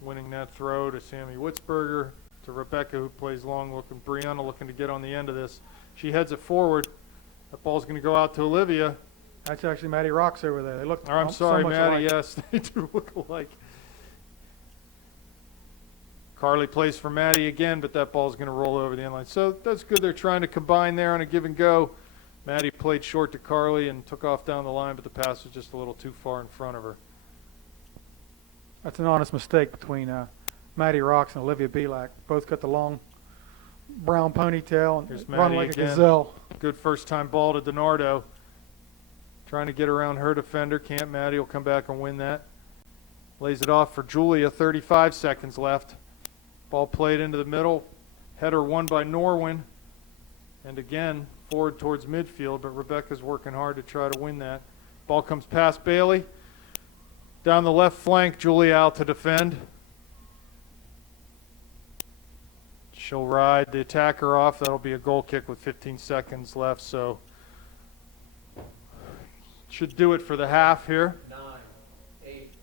winning that throw to Sammy Witzberger, to Rebecca, who plays long, looking Brianna looking to get on the end of this. She heads it forward. That ball's going to go out to Olivia. That's actually Maddie Rocks over there. They look. I'm so sorry, much Maddie. alike. Yes, they do look alike. Carly plays for Maddie again, but that ball's going to roll over the end line. So that's good. They're trying to combine there on a give and go. Maddie played short to Carly and took off down the line, but the pass was just a little too far in front of her. That's an honest mistake between Maddie Rocks and Olivia Belak. Both got the long brown ponytail Here's and run Maddie like again. a gazelle. Good first time ball to DiNardo. Trying to get around her defender. Can't. Maddie will come back and win that. Lays it off for Julia. 35 seconds left. Ball played into the middle. Header won by Norwin. And again, forward towards midfield, but Rebecca's working hard to try to win that. Ball comes past Bailey. Down the left flank, Julia out to defend. She'll ride the attacker off. That'll be a goal kick with 15 seconds left, so should do it for the half here. 9, 8,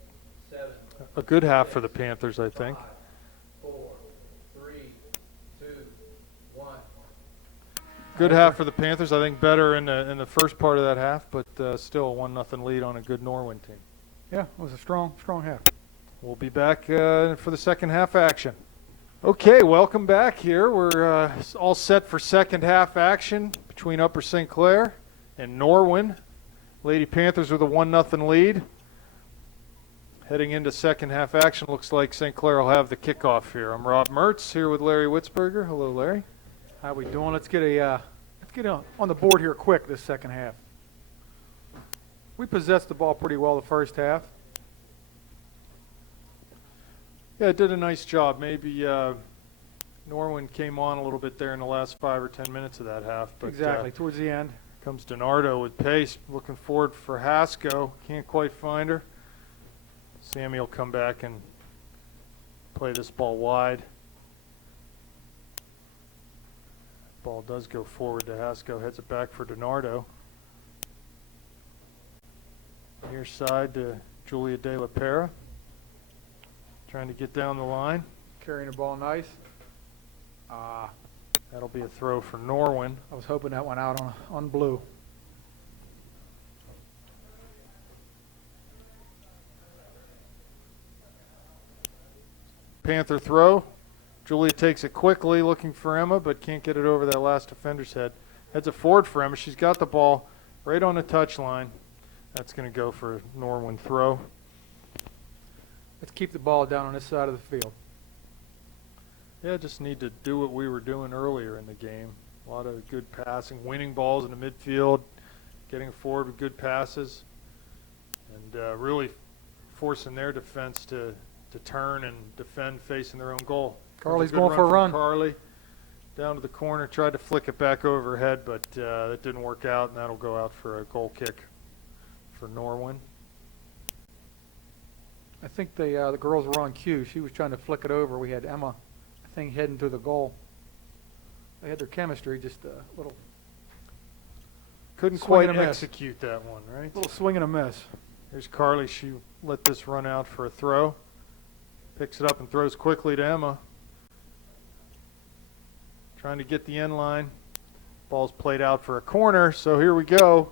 7, A good half for the Panthers, I think. 5, 4, 3, 2, 1. Good half for the Panthers. I think better in the first part of that half, but still a 1-0 lead on a good Norwin team. Yeah, it was a strong half. We'll be back for the second half action. Okay, welcome back here. We're all set for second half action between Upper St. Clair and Norwin. Lady Panthers with a 1-0 lead. Heading into second half action, looks like St. Clair will have the kickoff here. I'm Rob Mertz here with Larry Witzberger. Hello, Larry. How we doing? Let's get on the board here quick this second half. We possessed the ball pretty well the first half. Yeah, it did a nice job. Maybe Norwin came on a little bit there in the last 5 or 10 minutes of that half. But, Exactly, towards the end. Comes DiNardo with pace, looking forward for Haskell. Can't quite find her. Sammy will come back and play this ball wide. Ball does go forward to Haskell, heads it back for DiNardo. Near side to Julia De La Pera. Trying to get down the line. Carrying the ball nice. That'll be a throw for Norwin. I was hoping that went out on blue. Panther throw. Julia takes it quickly, looking for Emma, but can't get it over that last defender's head. Heads it forward for Emma. She's got the ball right on the touchline. That's going to go for a Norwin throw. Let's keep the ball down on this side of the field. Yeah, just need to do what we were doing earlier in the game. A lot of good passing, winning balls in the midfield, getting forward with good passes, and really forcing their defense to turn and defend facing their own goal. Carly's Good going for a from run. Carly down to the corner, tried to flick it back over her head, but that didn't work out, and that'll go out for a goal kick for Norwin. I think the girls were on cue. She was trying to flick it over. We had Emma, I think, heading to the goal. They had their chemistry, just a little Couldn't Swing quite and a miss. execute that one, right? little swing and a miss. Here's Carly. She let this run out for a throw. Picks it up and throws quickly to Emma. Trying to get the end line. Ball's played out for a corner, so here we go.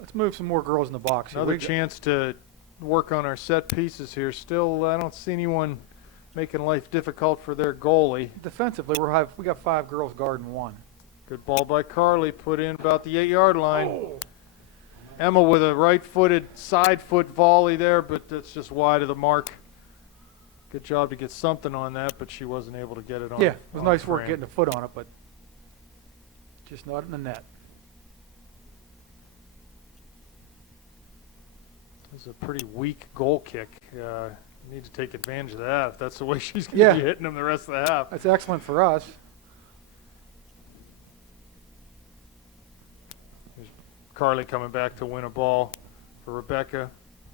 Let's move some more girls in the box. Another chance to work on our set pieces here. Still, I don't see anyone making life difficult for their goalie. Defensively, we got 5 girls guarding 1. Good ball by Carly, put in about the 8-yard line. Emma with a right-footed side foot volley there, but that's just wide of the mark. Good job to get something on that, but she wasn't able to get it on. Yeah, it was on nice the work frame. getting a foot on it, but just not in the net. was a pretty weak goal kick. You need to take advantage of that if that's the way she's going to be hitting them the rest of the half. That's excellent for us. Here's Carly coming back to win a ball for Rebecca.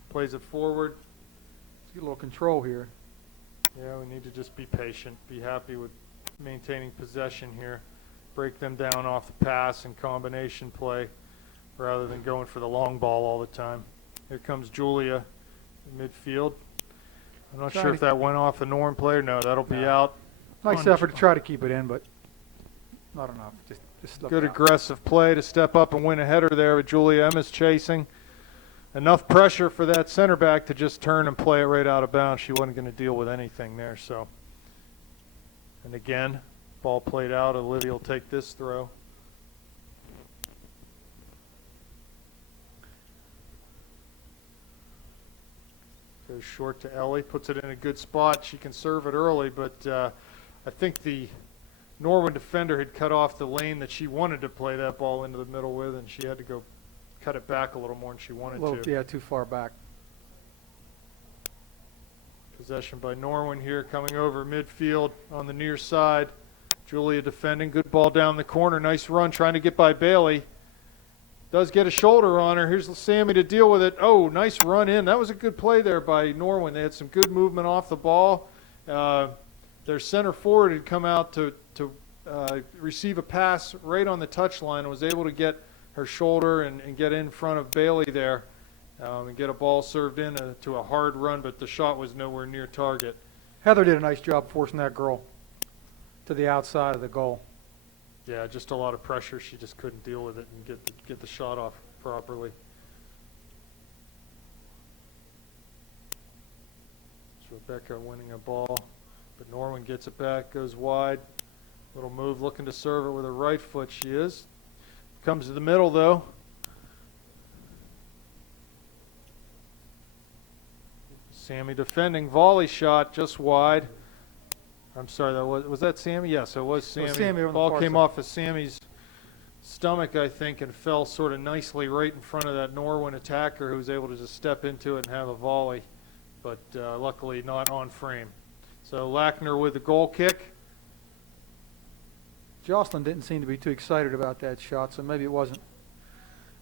Plays it forward. Let's get a little control here. Yeah, we need to just be patient, be happy with maintaining possession here. Break them down off the pass and combination play rather than going for the long ball all the time. Here comes Julia in midfield. I'm not sure if that went off the Norm player. No, that'll be out. Nice effort to try to keep it in, but not enough. Just Good aggressive play to step up and win a header there with Julia. Emma's chasing. Enough pressure for that center back to just turn and play it right out of bounds. She wasn't going to deal with anything there. So, and again, ball played out. Olivia will take this throw. Goes short to Ellie, puts it in a good spot. She can serve it early, but I think the Norwin defender had cut off the lane that she wanted to play that ball into the middle with, and she had to go cut it back a little more than she wanted to. Yeah, too far back. Possession by Norwin here, coming over midfield on the near side. Julia defending, good ball down the corner, nice run, trying to get by Bailey. Does get a shoulder on her. Here's Sammy to deal with it. Oh, nice run in. That was a good play there by Norwin. They had some good movement off the ball. Their center forward had come out to receive a pass right on the touchline and was able to get her shoulder and get in front of Bailey there and get a ball served in to a hard run, but the shot was nowhere near target. Heather did a nice job forcing that girl to the outside of the goal. Yeah, just a lot of pressure. She just couldn't deal with it and get the shot off properly. It's Rebecca winning a ball, but Norwin gets it back, goes wide. Little move, looking to serve it with her right foot. She is. Comes to the middle, though. Sammy defending, volley shot just wide. I'm sorry, was that Sammy? Yes, it was Sammy. Sammy on the ball far came side. off of Sammy's stomach, I think, and fell sort of nicely right in front of that Norwin attacker who was able to just step into it and have a volley, but luckily not on frame. So Lackner with the goal kick. Jocelyn didn't seem to be too excited about that shot, so maybe it wasn't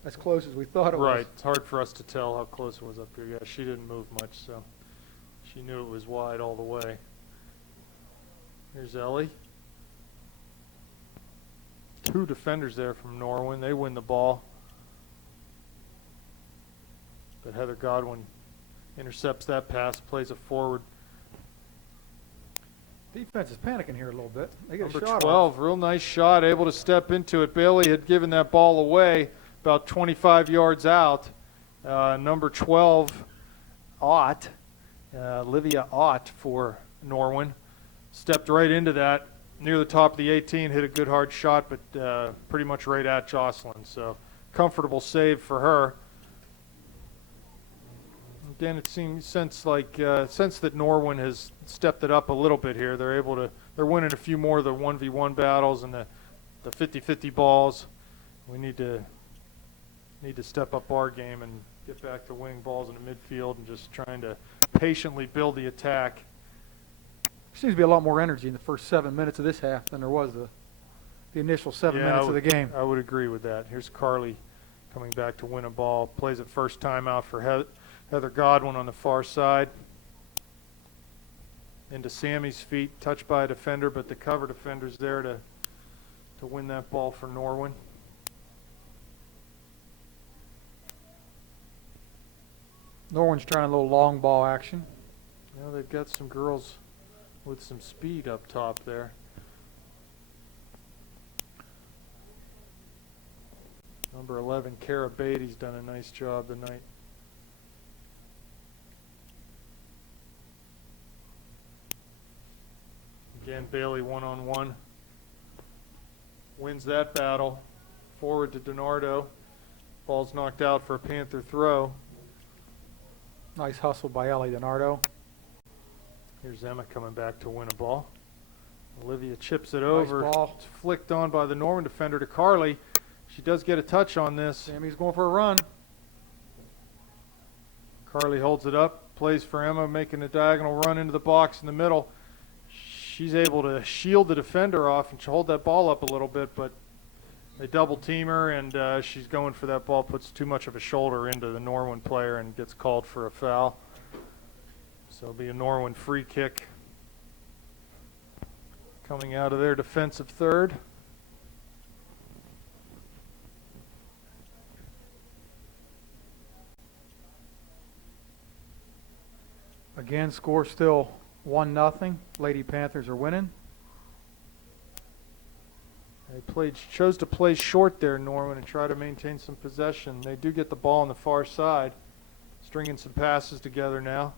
as close as we thought it was. Right, it's hard for us to tell how close it was up here. Yeah, she didn't move much, so she knew it was wide all the way. Here's Ellie. Two defenders there from Norwin. They win the ball. But Heather Godwin intercepts that pass, plays it forward. Defense is panicking here a little bit. They get Number a shot 12, off. real nice shot, able to step into it. Bailey had given that ball away about 25 yards out. Number 12, Ott, Olivia Ott for Norwin, stepped right into that near the top of the 18, hit a good hard shot, but pretty much right at Jocelyn. So comfortable save for her. Again, it seems since that Norwin has stepped it up a little bit here, they're winning a few more of the 1v1 battles and the 50-50 balls. We need to step up our game and get back to winning balls in the midfield and just trying to patiently build the attack. Seems to be a lot more energy in the first 7 minutes of this half than there was the initial 7 minutes of the game. I would agree with that. Here's Carly coming back to win a ball. Plays it first time out for Heather Godwin on the far side. Into Sammy's feet, touched by a defender, but the cover defender's there to win that ball for Norwin. Norwin's trying a little long ball action. You know, they've got some girls with some speed up top there. Number 11, Kara Beatty's done a nice job tonight. Again, Bailey one-on-one. Wins that battle. Forward to DiNardo. Ball's knocked out for a Panther throw. Nice hustle by Ellie DiNardo. Here's Emma coming back to win a ball. Olivia chips it over. Ball. It's flicked on by the Norwin defender to Carly. She does get a touch on this. Sammy's going for a run. Carly holds it up, plays for Emma, making a diagonal run into the box in the middle. She's able to shield the defender off and hold that ball up a little bit, but they double team her, and she's going for that ball, puts too much of a shoulder into the Norwin player and gets called for a foul. So it'll be a Norwin free kick coming out of their defensive third. Again, score still 1-0. Lady Panthers are winning. They chose to play short there, Norwin, and try to maintain some possession. They do get the ball on the far side, stringing some passes together now.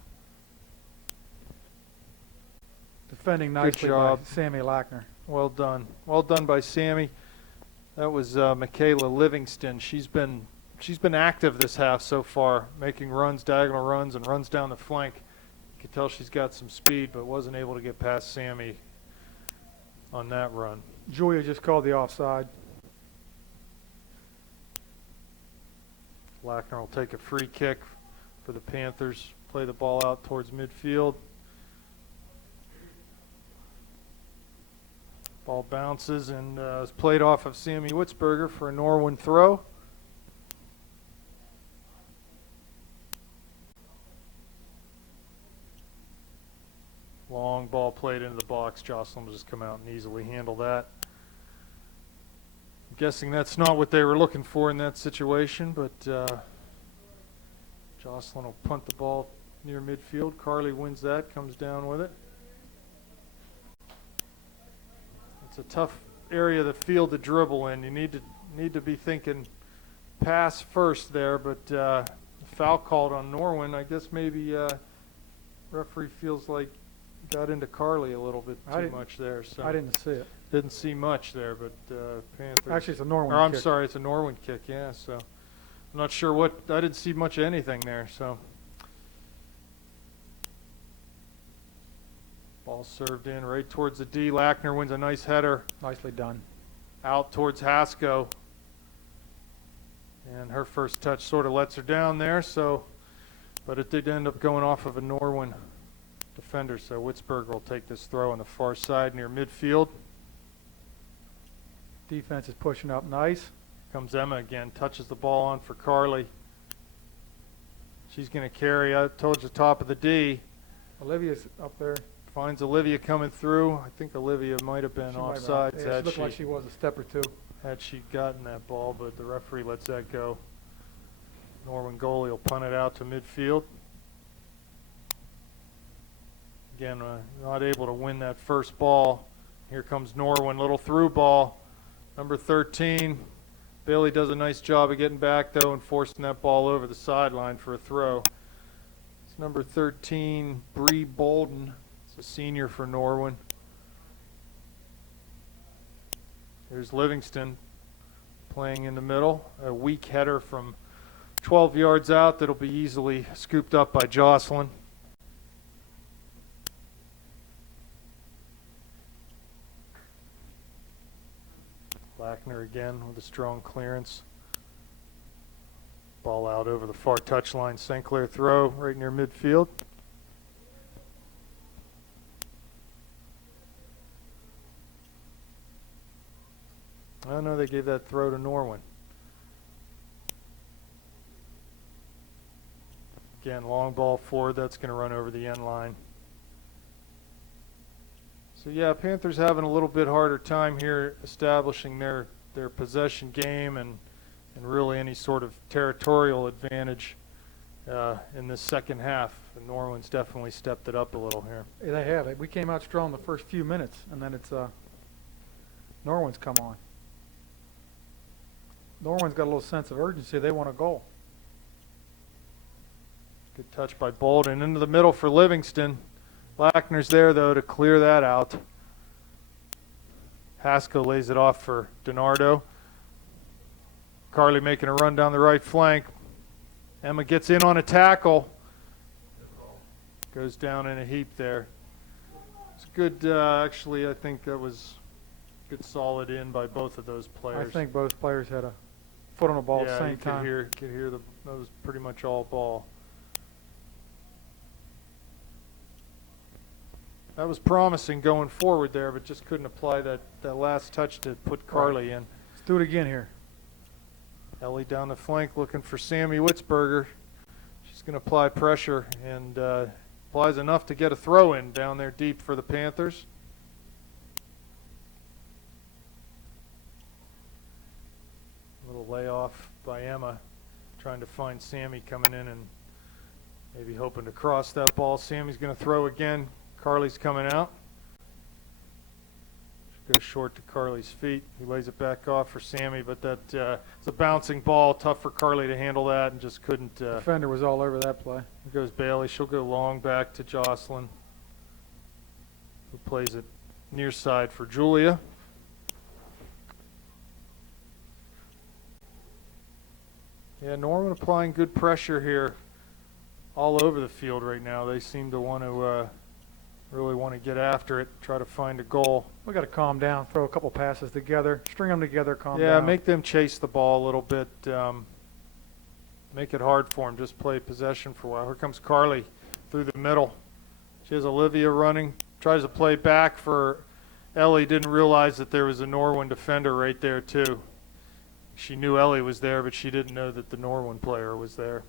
Defending nicely by job. Sammy Lackner. Well done. Well done by Sammy. That was Michaela Livingston. She's been active this half so far, making runs, diagonal runs, and runs down the flank. You can tell she's got some speed, but wasn't able to get past Sammy on that run. Julia just called the offside. Lackner will take a free kick for the Panthers. Play the ball out towards midfield. Ball bounces and is played off of Sammy Witzberger for a Norwin throw. Long ball played into the box. Jocelyn will just come out and easily handle that. I'm guessing that's not what they were looking for in that situation, but Jocelyn will punt the ball near midfield. Carly wins that, comes down with it. It's a tough area of the field to dribble in. You need to be thinking pass first there, but foul called on Norwin. I guess maybe referee feels like got into Carly a little bit too much there. So I didn't see it. didn't see much there, but Panthers. Actually, it's a Norwin Or I'm kick. sorry, it's a Norwin kick. Yeah, so I'm not sure what. I didn't see much of anything there. So ball served in right towards the D. Lackner wins a nice header Nicely done. out towards Haskell. And her first touch sort of lets her down there, so, but it did end up going off of a Norwin defender, so Witzberger will take this throw on the far side near midfield. Defense is pushing up nice. Comes Emma again, touches the ball on for Carly. She's going to carry out towards the top of the D. Olivia's up there. Finds Olivia coming through. I think Olivia might have been She might have- offsides yeah, she looked like she was a step or two. had she gotten that ball, but the referee lets that go. Norwin goalie will punt it out to midfield. Again, not able to win that first ball. Here comes Norwin, little through ball. Number 13. Bailey does a nice job of getting back, though, and forcing that ball over the sideline for a throw. It's number 13, Bree Bolden. It's a senior for Norwin. Here's Livingston playing in the middle. A weak header from 12 yards out that'll be easily scooped up by Jocelyn. Lackner again with a strong clearance. Ball out over the far touchline. St. Clair throw right near midfield. Oh no, they gave that throw to Norwin. Again, long ball forward. That's going to run over the end line. So yeah, Panthers having a little bit harder time here establishing their possession game and really any sort of territorial advantage in this second half. And Norwin's definitely stepped it up a little here. Yeah, they have. We came out strong the first few minutes, and then it's Norwin's come on. Norwin's got a little sense of urgency. They want a goal. Good touch by Bolden into the middle for Livingston. Lackner's there, though, to clear that out. Haskell lays it off for DiNardo. Carly making a run down the right flank. Emma gets in on a tackle. Goes down in a heap there. It's good, actually, I think that was good solid in by both of those players. I think both players had a foot on the ball at the same time. Could hear that was pretty much all ball. That was promising going forward there, but just couldn't apply that last touch to put Carly in. Let's do it again here. Ellie down the flank looking for Sammy Witzberger. She's going to apply pressure and applies enough to get a throw in down there deep for the Panthers. A little layoff by Emma, trying to find Sammy coming in and maybe hoping to cross that ball. Sammy's going to throw again. Carly's coming out. Goes short to Carly's feet. He lays it back off for Sammy, but that it's a bouncing ball. Tough for Carly to handle that, and just couldn't. Defender was all over that play. Here goes Bailey. She'll go long back to Jocelyn, who plays it near side for Julia. Yeah, Norwin applying good pressure here all over the field right now. They seem to want to really want to get after it, try to find a goal. We got to calm down, throw a couple passes together, string them together, calm down. Yeah, make them chase the ball a little bit. Make it hard for them. Just play possession for a while. Here comes Carly through the middle. She has Olivia running. Tries to play back for Ellie. Didn't realize that there was a Norwin defender right there too. She knew Ellie was there, but she didn't know that the Norwin player was there.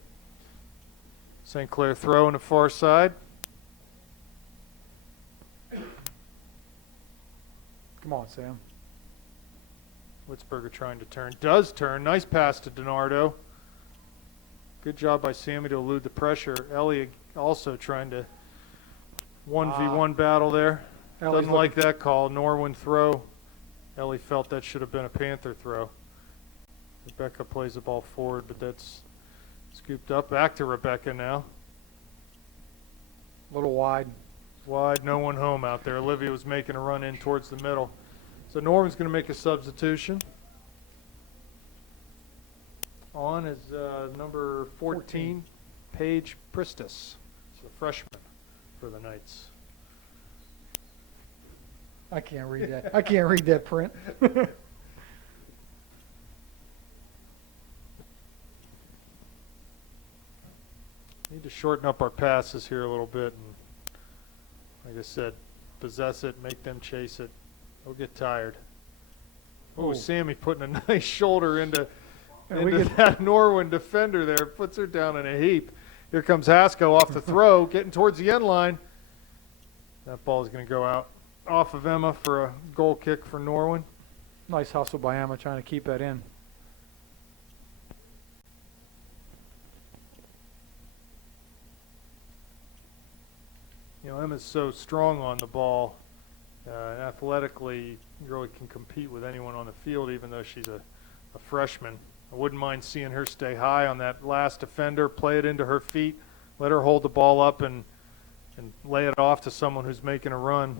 St. Clair throw on the far side. Come on, Sam. Witzberger trying to turn. Does turn. Nice pass to DiNardo. Good job by Sammy to elude the pressure. Ellie also trying to 1v1 battle there. Ellie's Doesn't like that call. Norwin throw. Ellie felt that should have been a Panther throw. Rebecca plays the ball forward, but that's scooped up. Back to Rebecca now. A little wide. Wide, no one home out there. Olivia was making a run in towards the middle. So Norwin's going to make a substitution. On is number 14, Paige Pristis. She's a freshman for the Knights. I can't read that. I can't read that print. Need to shorten up our passes here a little bit and, like I said, possess it, make them chase it. They'll get tired. Oh, Sammy putting a nice shoulder into that Norwin defender there. Puts her down in a heap. Here comes Haskell off the throw, getting towards the end line. That ball is going to go out off of Emma for a goal kick for Norwin. Nice hustle by Emma trying to keep that in. You know, Emma's so strong on the ball. Athletically, really can compete with anyone on the field, even though she's a freshman. I wouldn't mind seeing her stay high on that last defender, play it into her feet, let her hold the ball up and lay it off to someone who's making a run.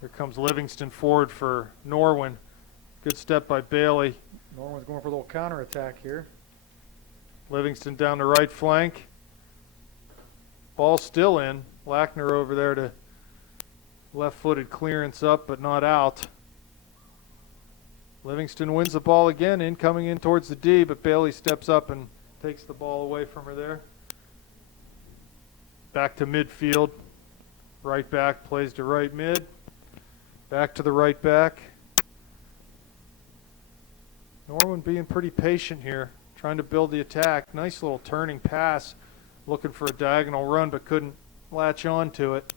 Here comes Livingston forward for Norwin. Good step by Bailey. Norwin's going for a little counterattack here. Livingston down the right flank. Ball still in. Lackner over there to left-footed clearance up, but not out. Livingston wins the ball again, coming in towards the D, but Bailey steps up and takes the ball away from her there. Back to midfield. Right back plays to right mid. Back to the right back. Norwin being pretty patient here, trying to build the attack. Nice little turning pass. Looking for a diagonal run, but couldn't latch on to it.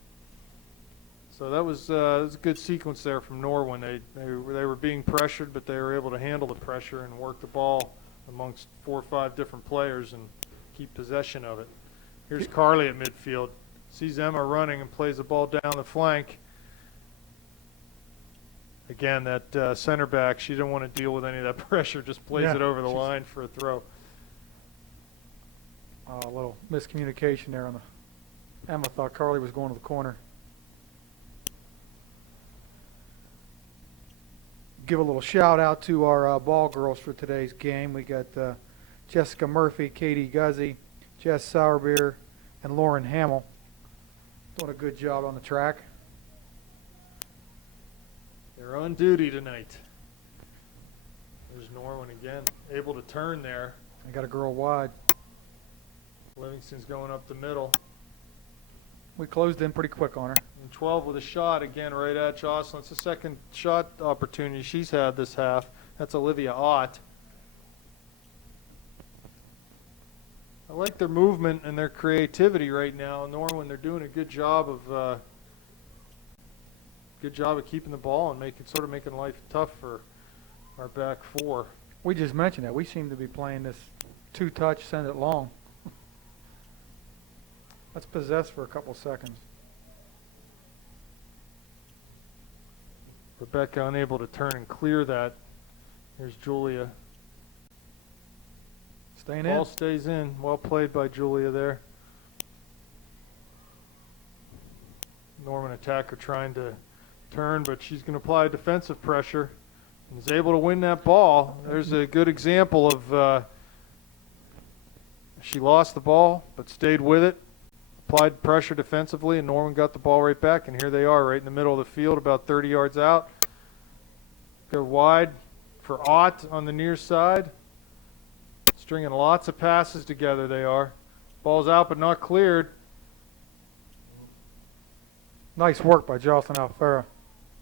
So that was a good sequence there from Norwin. They were being pressured, but they were able to handle the pressure and work the ball amongst 4 or 5 different players and keep possession of it. Here's Carly at midfield. Sees Emma running and plays the ball down the flank. Again, that center back, she didn't want to deal with any of that pressure, just plays it over the line for a throw. A little miscommunication there on the. Emma thought Carly was going to the corner. Give a little shout out to our ball girls for today's game. We got Jessica Murphy, Katie Guzzi, Jess Sauerbeer, and Lauren Hamill doing a good job on the track. They're on duty tonight. There's Norwin again, able to turn there. I got a girl wide. Livingston's going up the middle. We closed in pretty quick on her. And 12 with a shot again right at Jocelyn. It's the second shot opportunity she's had this half. That's Olivia Ott. I like their movement and their creativity right now. Norwin, they're doing a good job of keeping the ball and making life tough for our back four. We just mentioned that. We seem to be playing this two-touch, send it long. Let's possess for a couple seconds. Rebecca unable to turn and clear that. Here's Julia. Staying Ball in. stays in. Well played by Julia there. Norman attacker trying to turn, but she's going to apply defensive pressure and is able to win that ball. There's a good example of she lost the ball but stayed with it, applied pressure defensively, and Norman got the ball right back, and here they are right in the middle of the field about 30 yards out. Go wide for Ott on the near side. Stringing lots of passes together they are. Ball's out but not cleared. Nice work by Jocelyn Alfera.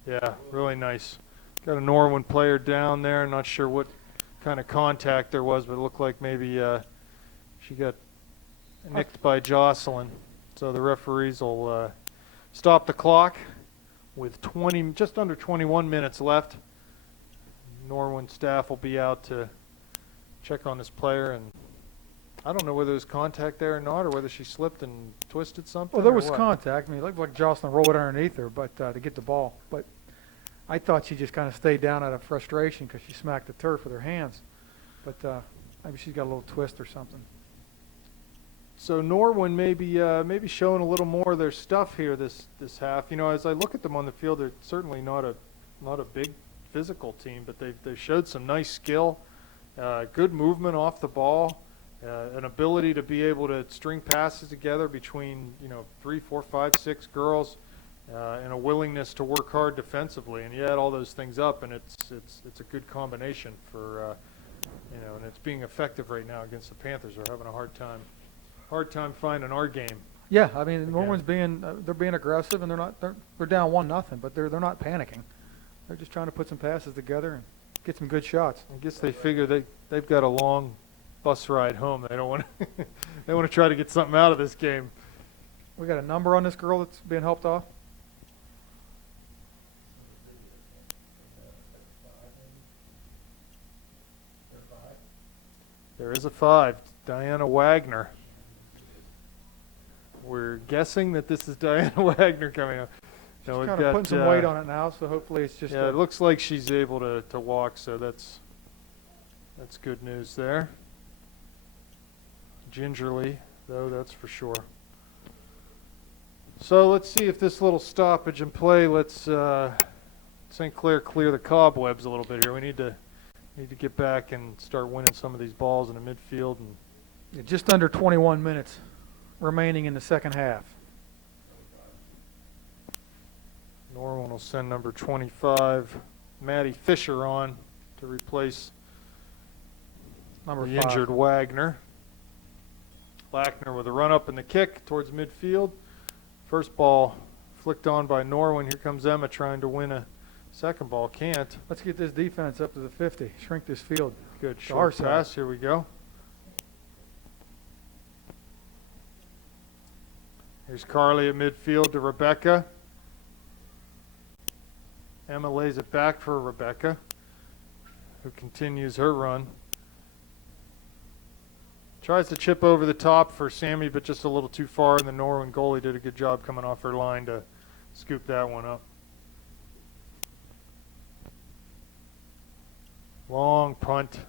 Yeah, really nice. Got a Norwin player down there. Not sure what kind of contact there was, but it looked like maybe she got nicked by Jocelyn. So the referees will stop the clock with just under 21 minutes left. Norwin staff will be out to check on this player, and I don't know whether there's contact there or not, or whether she slipped and twisted something. Well, there or was what. contact. I mean, it looked like Jocelyn rolled it underneath her, but to get the ball. But I thought she just kind of stayed down out of frustration because she smacked the turf with her hands. But maybe she's got a little twist or something. So Norwin maybe showing a little more of their stuff here this half. You know, as I look at them on the field, they're certainly not a big physical team, but they've showed some nice skill, good movement off the ball, an ability to be able to string passes together between 3, 4, 5, 6 girls, and a willingness to work hard defensively. And you add all those things up, and it's a good combination for and it's being effective right now against the Panthers. They're having a hard time finding our game. Yeah, I mean, Norwin's they're being aggressive, and they're down 1-0, but they're not panicking. They're just trying to put some passes together and get some good shots. I guess they figure they've got a long bus ride home. They don't want to try to get something out of this game. We got a number on this girl that's being helped off. There is a 5, Diana Wagner. We're guessing that this is Diana Wagner coming up. She's kind of putting some weight on it now, so hopefully it's just. Yeah, it looks like she's able to walk, so that's good news there. Gingerly, though, that's for sure. So let's see if this little stoppage in play lets St. Clair clear the cobwebs a little bit here. We need to get back and start winning some of these balls in the midfield. And just under 21 minutes remaining in the second half. Norwin will send number 25, Maddie Fisher, on to replace Number the 5. injured Wagner. Lackner with a run up and the kick towards midfield. First ball flicked on by Norwin. Here comes Emma trying to win a second ball. Can't. Let's get this defense up to the 50. Shrink this field. Good To our short side. pass. Here we go. Here's Carly at midfield to Rebecca. Emma lays it back for Rebecca, who continues her run. Tries to chip over the top for Sammy, but just a little too far, and the Norwin goalie did a good job coming off her line to scoop that one up. Long punt.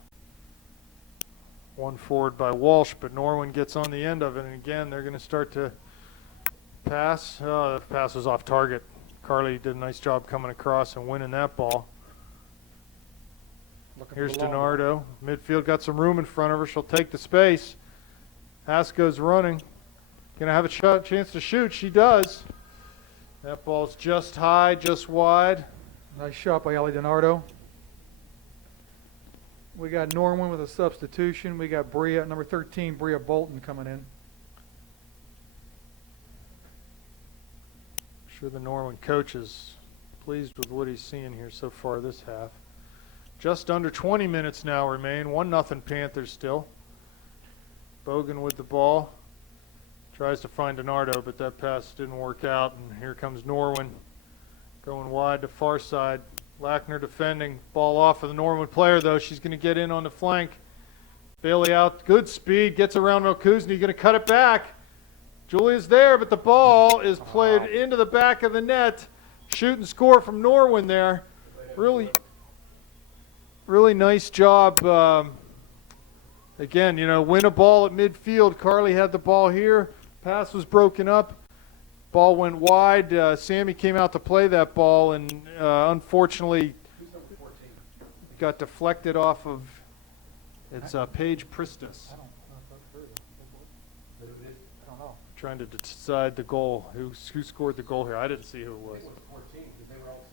One forward by Walsh, but Norwin gets on the end of it, and again, they're going to start to pass. The pass was off target. Carly did a nice job coming across and winning that ball. Here's DiNardo. Midfield got some room in front of her. She'll take the space. Hasko's running. Going to have a chance to shoot. She does. That ball's just high, just wide. Nice shot by Ellie DiNardo. We got Norwin with a substitution. We got number 13, Bria Bolton coming in. Sure the Norwin coach is pleased with what he's seeing here so far this half. Just under 20 minutes now remain. 1-0 Panthers still. Bogan with the ball. Tries to find Donardo, but that pass didn't work out. And here comes Norwin going wide to far side. Lackner defending. Ball off of the Norwin player, though. She's going to get in on the flank. Bailey out. Good speed. Gets around Milkuzny. Going to cut it back. Julia's there, but the ball is played into the back of the net. Shoot and score from Norwin there. Really nice job. Again, win a ball at midfield. Carly had the ball here. Pass was broken up. Ball went wide. Sammy came out to play that ball, and unfortunately got deflected off of Paige Pristis. Trying to decide the goal. Who scored the goal here? I didn't see who it was. 14, because they were all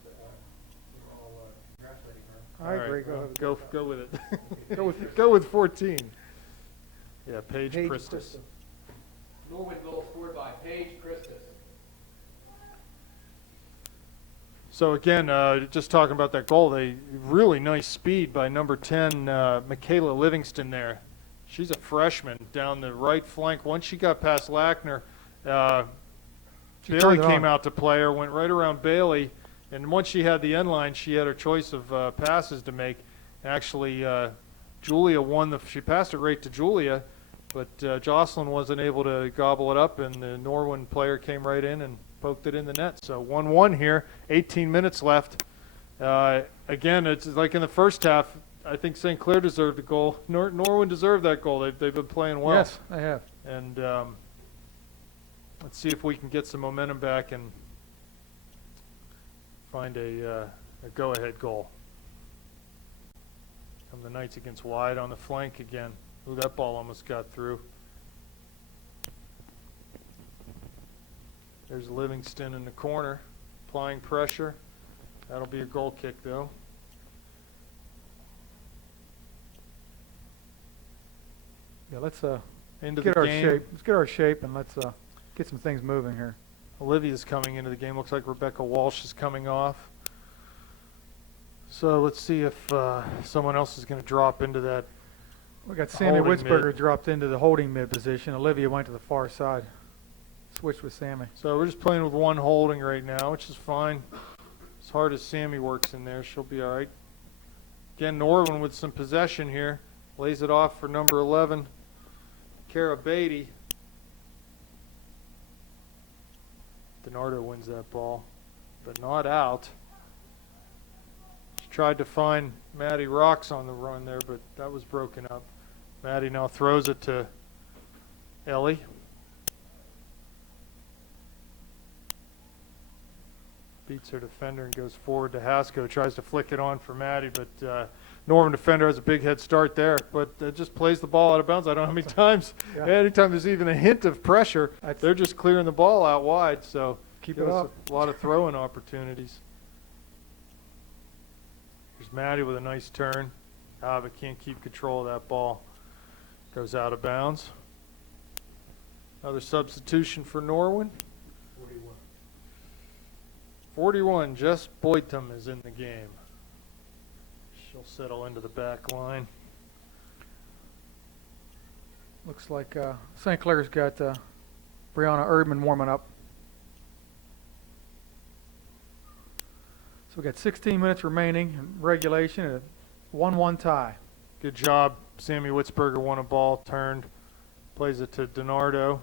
congratulating her. I agree. Go with it. go with 14. Yeah, Paige Pristis. Norwin goal scored by Paige Christus. So again, just talking about that goal, really nice speed by number 10, Michaela Livingston there. She's a freshman down the right flank. Once she got past Lackner, Bailey came out to play her, went right around Bailey, and once she had the end line, she had her choice of passes to make. Actually, Julia won she passed it right to Julia, but Jocelyn wasn't able to gobble it up, and the Norwin player came right in and poked it in the net. So 1-1 here, 18 minutes left. Again, it's like in the first half, I think St. Clair deserved the goal. Norwin deserved that goal. They've been playing well. Yes, they have. And let's see if we can get some momentum back and find a go-ahead goal. Come the Knights against wide on the flank again. Ooh, that ball almost got through. There's Livingston in the corner, applying pressure. That'll be a goal kick, though. Yeah, let's Into get the our game. shape. Let's get our shape and let's get some things moving here. Olivia's coming into the game. Looks like Rebecca Walsh is coming off. So let's see if someone else is going to drop into that. We got Sammy Holding Witzberger mid. dropped into the holding mid position. Olivia went to the far side. Switched with Sammy. So we're just playing with one holding right now, which is fine. As hard as Sammy works in there, she'll be all right. Again, Norwin with some possession here. Lays it off for number 11, Kara Beatty. Donardo wins that ball, but not out. She tried to find Maddie Rocks on the run there, but that was broken up. Maddie now throws it to Ellie. Beats her defender and goes forward to Hasko. Tries to flick it on for Maddie, but Norwin defender has a big head start there, but just plays the ball out of bounds. I don't know how many times. Yeah. Anytime there's even a hint of pressure, That's- they're just clearing the ball out wide. So Keep gives it us up. a lot of throwing opportunities. Here's Maddie with a nice turn. But can't keep control of that ball. Goes out of bounds. Another substitution for Norwin. 41, Jess Boytum is in the game. She'll settle into the back line. Looks like St. Clair's got Brianna Erdman warming up. So we got 16 minutes remaining in regulation. A 1-1 tie. Good job. Sammy Witzberger won a ball, turned, plays it to Donardo.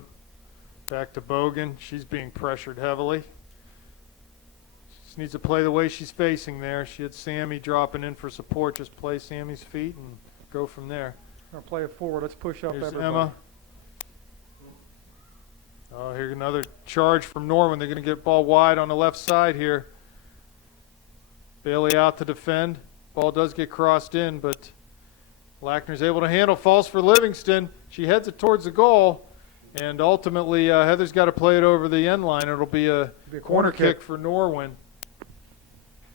Back to Bogan. She's being pressured heavily. Just needs to play the way she's facing there. She had Sammy dropping in for support. Just play Sammy's feet and go from there. We're going to play it forward. Let's push up Here's everybody. Emma. Oh, here's another charge from Norwin. They're going to get ball wide on the left side here. Bailey out to defend. Ball does get crossed in, but Lackner's able to handle. Falls for Livingston. She heads it towards the goal, and ultimately Heather's got to play it over the end line. It'll be a corner kick for Norwin.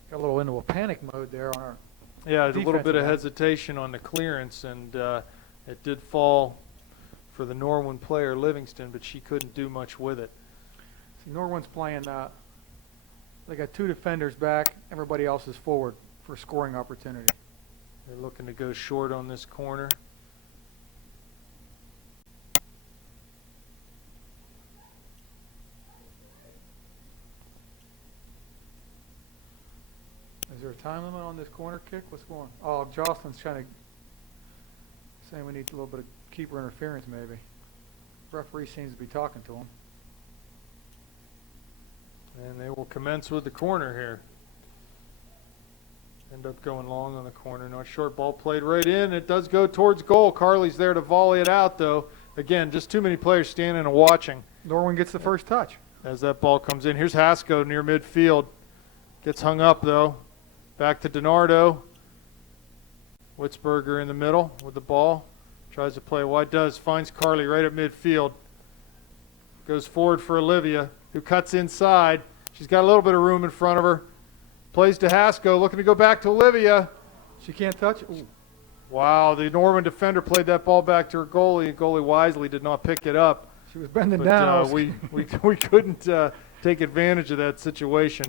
Got a little into a panic mode there on our. Yeah, a little bit defensive of line. hesitation on the clearance, and it did fall for the Norwin player Livingston, but she couldn't do much with it. See, Norwin's playing They got 2 defenders back. Everybody else is forward for a scoring opportunity. They're looking to go short on this corner. Is there a time limit on this corner kick? What's going on? Oh, Jocelyn's saying we need a little bit of keeper interference maybe. Referee seems to be talking to him. And they will commence with the corner here. End up going long on the corner. Not short, ball played right in. It does go towards goal. Carly's there to volley it out, though. Again, just too many players standing and watching. Norwin gets the first touch. As that ball comes in. Here's Hasko near midfield. Gets hung up, though. Back to DiNardo. Witzberger in the middle with the ball. Tries to play wide, does. Finds Carly right at midfield. Goes forward for Olivia, who cuts inside. She's got a little bit of room in front of her. Plays to Hasko, looking to go back to Olivia. She can't touch it. Ooh. Wow, the Norwin defender played that ball back to her goalie. Goalie wisely did not pick it up. She was bending But down. we couldn't take advantage of that situation.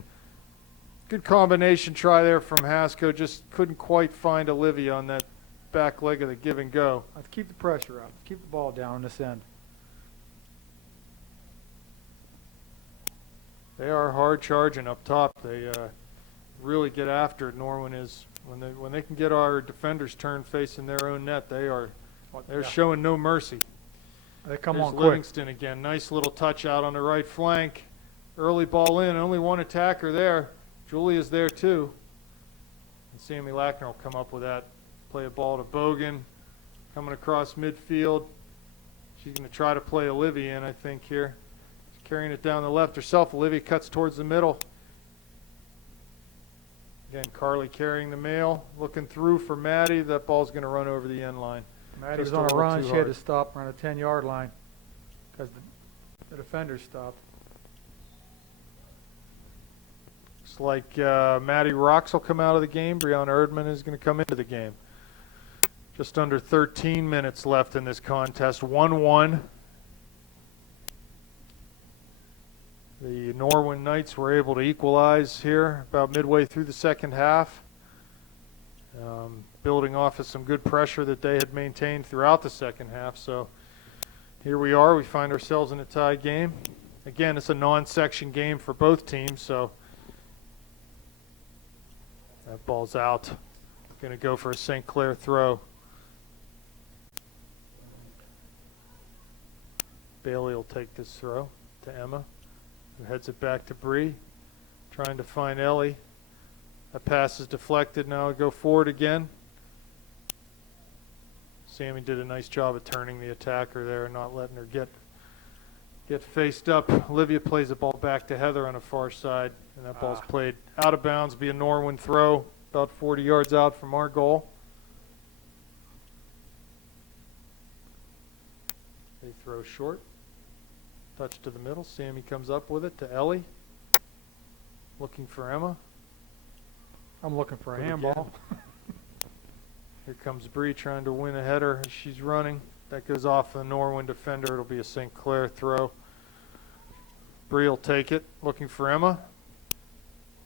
Good combination try there from Hasko. Just couldn't quite find Olivia on that back leg of the give and go. Let's keep the pressure up. Keep the ball down on this end. They are hard charging up top. They really get after it. Norwin is when they can get our defenders turned facing their own net. They're showing no mercy. They come There's on quick. Livingston again. Nice little touch out on the right flank. Early ball in. Only one attacker there. Julia's there too. And Sammy Lackner will come up with that. Play a ball to Bogan. Coming across midfield. She's going to try to play Olivia in, I think, here. She's carrying it down the left herself. Olivia cuts towards the middle. Again, Carly carrying the mail. Looking through for Maddie. That ball's going to run over the end line. Maddie Just was on a little run. too She had hard. to stop around the 10-yard line because the defender stopped. Looks like Maddie Rocks will come out of the game. Brianna Erdman is going to come into the game. Just under 13 minutes left in this contest. 1-1. The Norwin Knights were able to equalize here about midway through the second half. Building off of some good pressure that they had maintained throughout the second half. So here we are. We find ourselves in a tie game. Again, it's a non-section game for both teams, so that ball's out. Going to go for a St. Clair throw. Bailey will take this throw to Emma, who heads it back to Bree, trying to find Ellie. That pass is deflected. Now go forward again. Sammy did a nice job of turning the attacker there and not letting her get faced up. Olivia plays the ball back to Heather on the far side, and that ball's played out of bounds, be a Norwin throw, about 40 yards out from our goal. They throw short. Touch to the middle. Sammy comes up with it to Ellie. Looking for Emma. I'm looking for a But handball. Here comes Bree trying to win a header as she's running. That goes off the Norwin defender. It'll be a St. Clair throw. Bree will take it. Looking for Emma.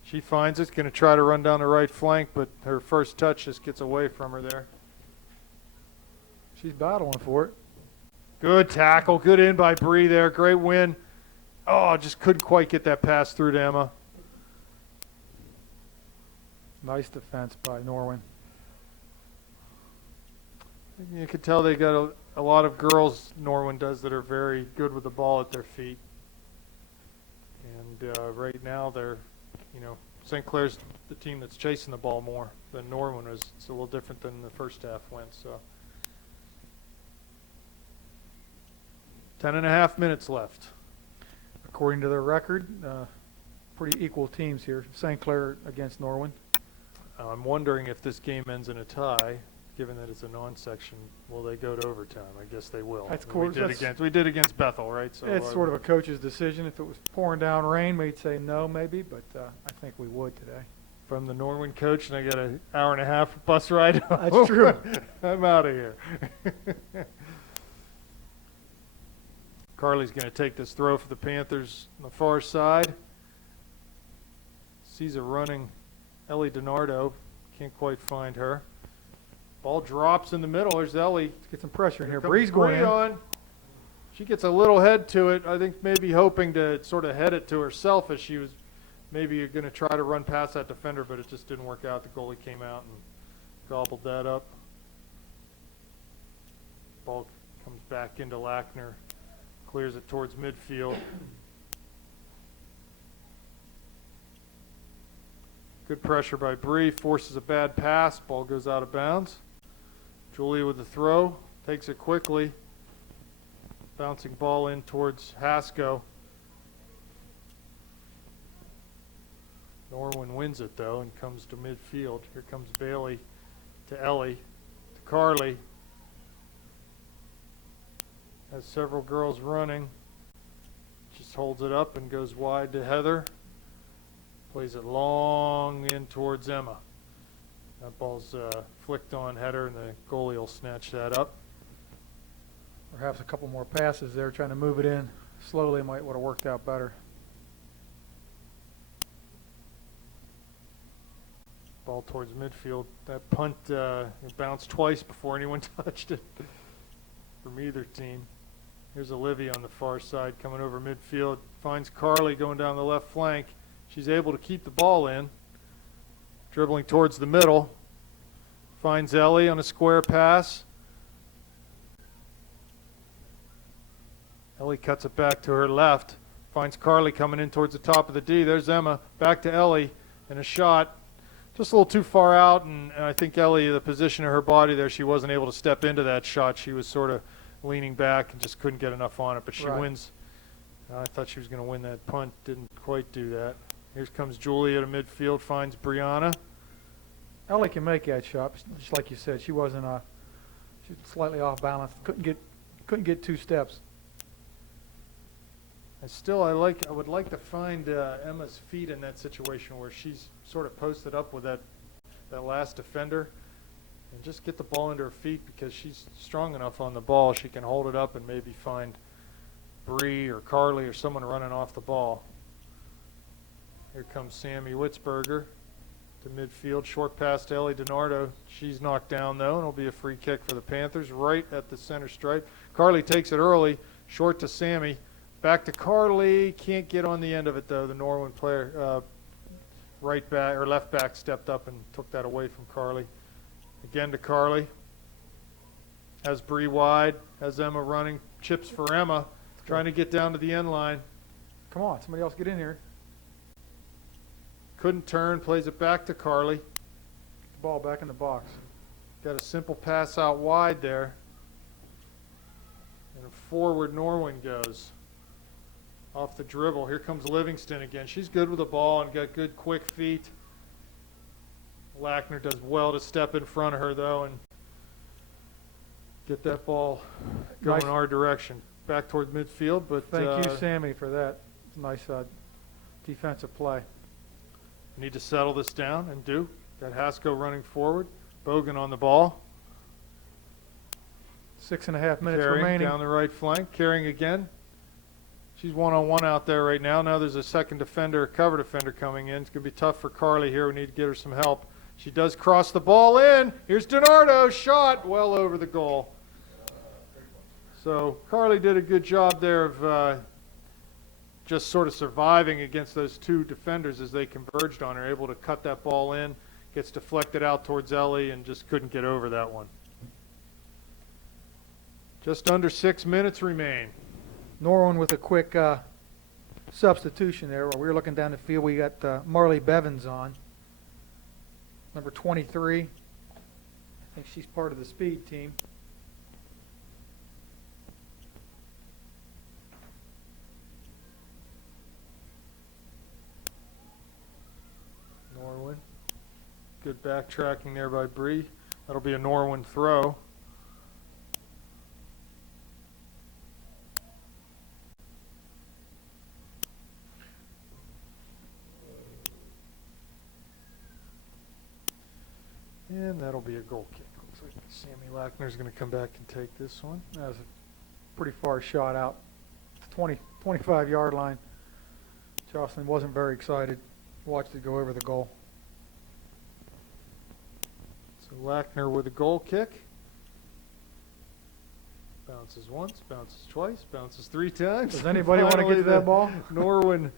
She finds it. Going to try to run down the right flank, but her first touch just gets away from her there. She's battling for it. Good tackle. Good in by Bree there. Great win. Oh, just couldn't quite get that pass through to Emma. Nice defense by Norwin. You can tell they got a lot of girls, Norwin does, that are very good with the ball at their feet. And right now they're, St. Clair's the team that's chasing the ball more than Norwin is. It's a little different than the first half went. So 10.5 minutes left. According to their record, pretty equal teams here. St. Clair against Norwin. I'm wondering if this game ends in a tie, given that it's a non-section. Will they go to overtime? I guess they will. That's we course, did that's- against we did against Bethel, right? So It's sort of a coach's decision. If it was pouring down rain, we'd say no, maybe, but I think we would today. from the Norwin coach, and I got an hour and a half bus ride. That's true. I'm out of here. Carly's going to take this throw for the Panthers on the far side. sees a running Ellie DiNardo. Can't quite find her. Ball drops in the middle. There's Ellie. Let's get some pressure in here. Comes Bree's going Bree in. on. She gets a little head to it. I think maybe hoping to sort of head it to herself as she was maybe going to try to run past that defender, but it just didn't work out. The goalie came out and gobbled that up. Ball comes back into Lackner. Clears it towards midfield. Good pressure by Bree. Forces a bad pass. Ball goes out of bounds. Julia with the throw. Takes it quickly. Bouncing ball in towards Hasko. Norwin wins it though and comes to midfield. Here comes Bailey to Ellie. To Carly. Has several girls running. Just holds it up and goes wide to Heather. Plays it long in towards Emma. That ball's flicked on Header, and the goalie will snatch that up. Perhaps a couple more passes there, trying to move it in slowly might would have worked out better. Ball towards midfield. That punt bounced twice before anyone touched it from either team. Here's Olivia on the far side coming over midfield. Finds Carly going down the left flank. She's able to keep the ball in. Dribbling towards the middle. Finds Ellie on a square pass. Ellie cuts it back to her left. Finds Carly coming in towards the top of the D. There's Emma. Back to Ellie. And a shot. Just a little too far out. And I think Ellie, the position of her body there, she wasn't able to step into that shot. She was sort of leaning back and just couldn't get enough on it. But she wins. I thought she was going to win that punt. Didn't quite do that. Here comes Julia to midfield. Finds Brianna. Ellie can make that shot, just like you said. She wasn't she was slightly off balance. Couldn't get two steps. I would like to find Emma's feet in that situation where she's sort of posted up with that last defender, and just get the ball into her feet because she's strong enough on the ball. She can hold it up and maybe find Bree or Carly or someone running off the ball. Here comes Sammy Witzberger to midfield. Short pass to Ellie DiNardo. She's knocked down, though, and it'll be a free kick for the Panthers right at the center stripe. Carly takes it early. Short to Sammy. Back to Carly. Can't get on the end of it, though. The Norwin player, right back or left back, stepped up and took that away from Carly. Again to Carly. Has Bree wide. Has Emma running. Chips for Emma. Trying to get down to the end line. Come on, somebody else get in here. Couldn't turn, plays it back to Carly. Get the ball back in the box. Got a simple pass out wide there. And forward Norwin goes. Off the dribble. Here comes Livingston again. She's good with the ball and got good quick feet. Lackner does well to step in front of her, though, and get that ball going our direction. Back toward midfield, but thank you, Sammy, for that. Nice defensive play. Need to settle this down and do. Got Hasko running forward. Bogan on the ball. 6.5 minutes Carrying remaining. down the right flank. Carrying again. She's one-on-one out there right now. Now there's a second defender, a cover defender coming in. It's going to be tough for Carly here. We need to get her some help. She does cross the ball in. Here's DiNardo. Shot well over the goal. So Carly did a good job there of just sort of surviving against those two defenders as they converged on her, able to cut that ball in, gets deflected out towards Ellie, and just couldn't get over that one. Just under 6 minutes remain. Norwin with a quick substitution there. While we were looking down the field, we got Marley Bevins on, number 23. I think she's part of the speed team. Norwin. Good backtracking there by Bree. That'll be a Norwin throw. And that'll be a goal kick. Looks like Sammy Lackner's going to come back and take this one. That was a pretty far shot out. 25-yard line. Jocelyn wasn't very excited. Watched it go over the goal. So Lackner with a goal kick. Bounces once, bounces twice, bounces 3 times. Does anybody want to get to that ball? Norwin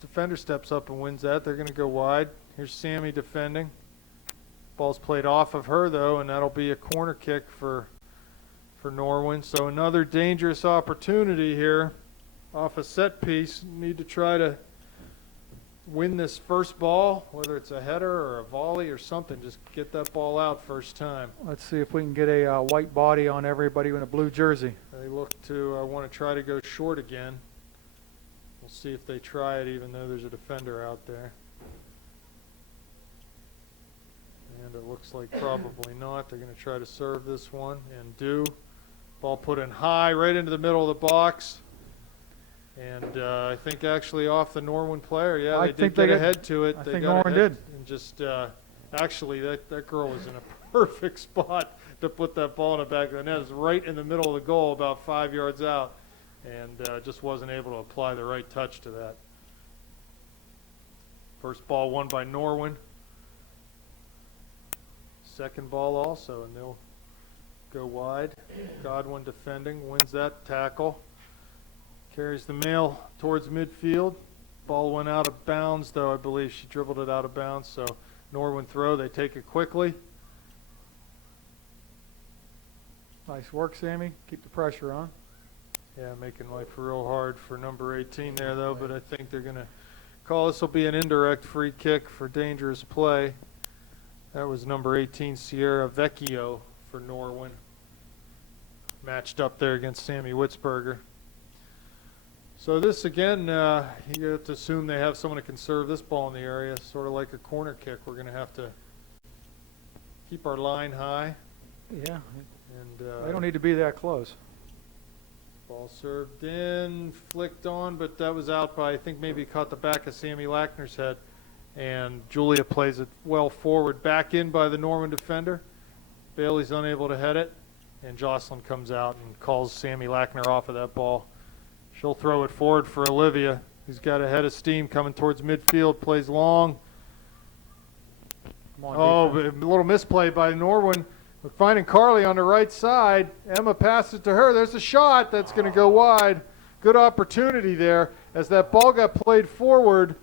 defender steps up and wins that. They're going to go wide. Here's Sammy defending. Ball's played off of her, though, and that'll be a corner kick for Norwin. So another dangerous opportunity here off a set piece. Need to try to win this first ball, whether it's a header or a volley or something. Just get that ball out first time. Let's see if we can get a white body on everybody in a blue jersey. They look to want to try to go short again. We'll see if they try it, even though there's a defender out there. And it looks like probably not. They're going to try to serve this one and do. Ball put in high, right into the middle of the box. And I think actually off the Norwin player. Yeah, I they think did they get got- ahead to it. I They think got Norwin ahead did. And just actually, that girl was in a perfect spot to put that ball in the back of the net. It was right in the middle of the goal, about 5 yards out, and just wasn't able to apply the right touch to that. First ball won by Norwin. Second ball also, and they'll go wide. Godwin defending, wins that tackle. Carries the mail towards midfield. Ball went out of bounds, though I believe she dribbled it out of bounds. So Norwin throw, they take it quickly. Nice work, Sammy. Keep the pressure on. Yeah, making life real hard for number 18 there, though, but I think they're going to call this will be an indirect free kick for dangerous play. That was number 18, Sierra Vecchio for Norwin. Matched up there against Sammy Witzberger. So this, again, you have to assume they have someone who can serve this ball in the area, sort of like a corner kick. We're going to have to keep our line high. Yeah, And they don't need to be that close. ball served in, flicked on, but that was out by, I think maybe caught the back of Sammy Lackner's head. And Julia plays it well forward, back in by the Norwin defender. Bailey's unable to head it, and Jocelyn comes out and calls Sammy Lackner off of that ball. She'll throw it forward for Olivia, who's got a head of steam coming towards midfield, plays long. Come on, Oh, defense. a little misplay by Norwin. We're finding Carly on the right side. Emma passes to her. There's a shot that's going to go wide. Good opportunity there as that ball got played forward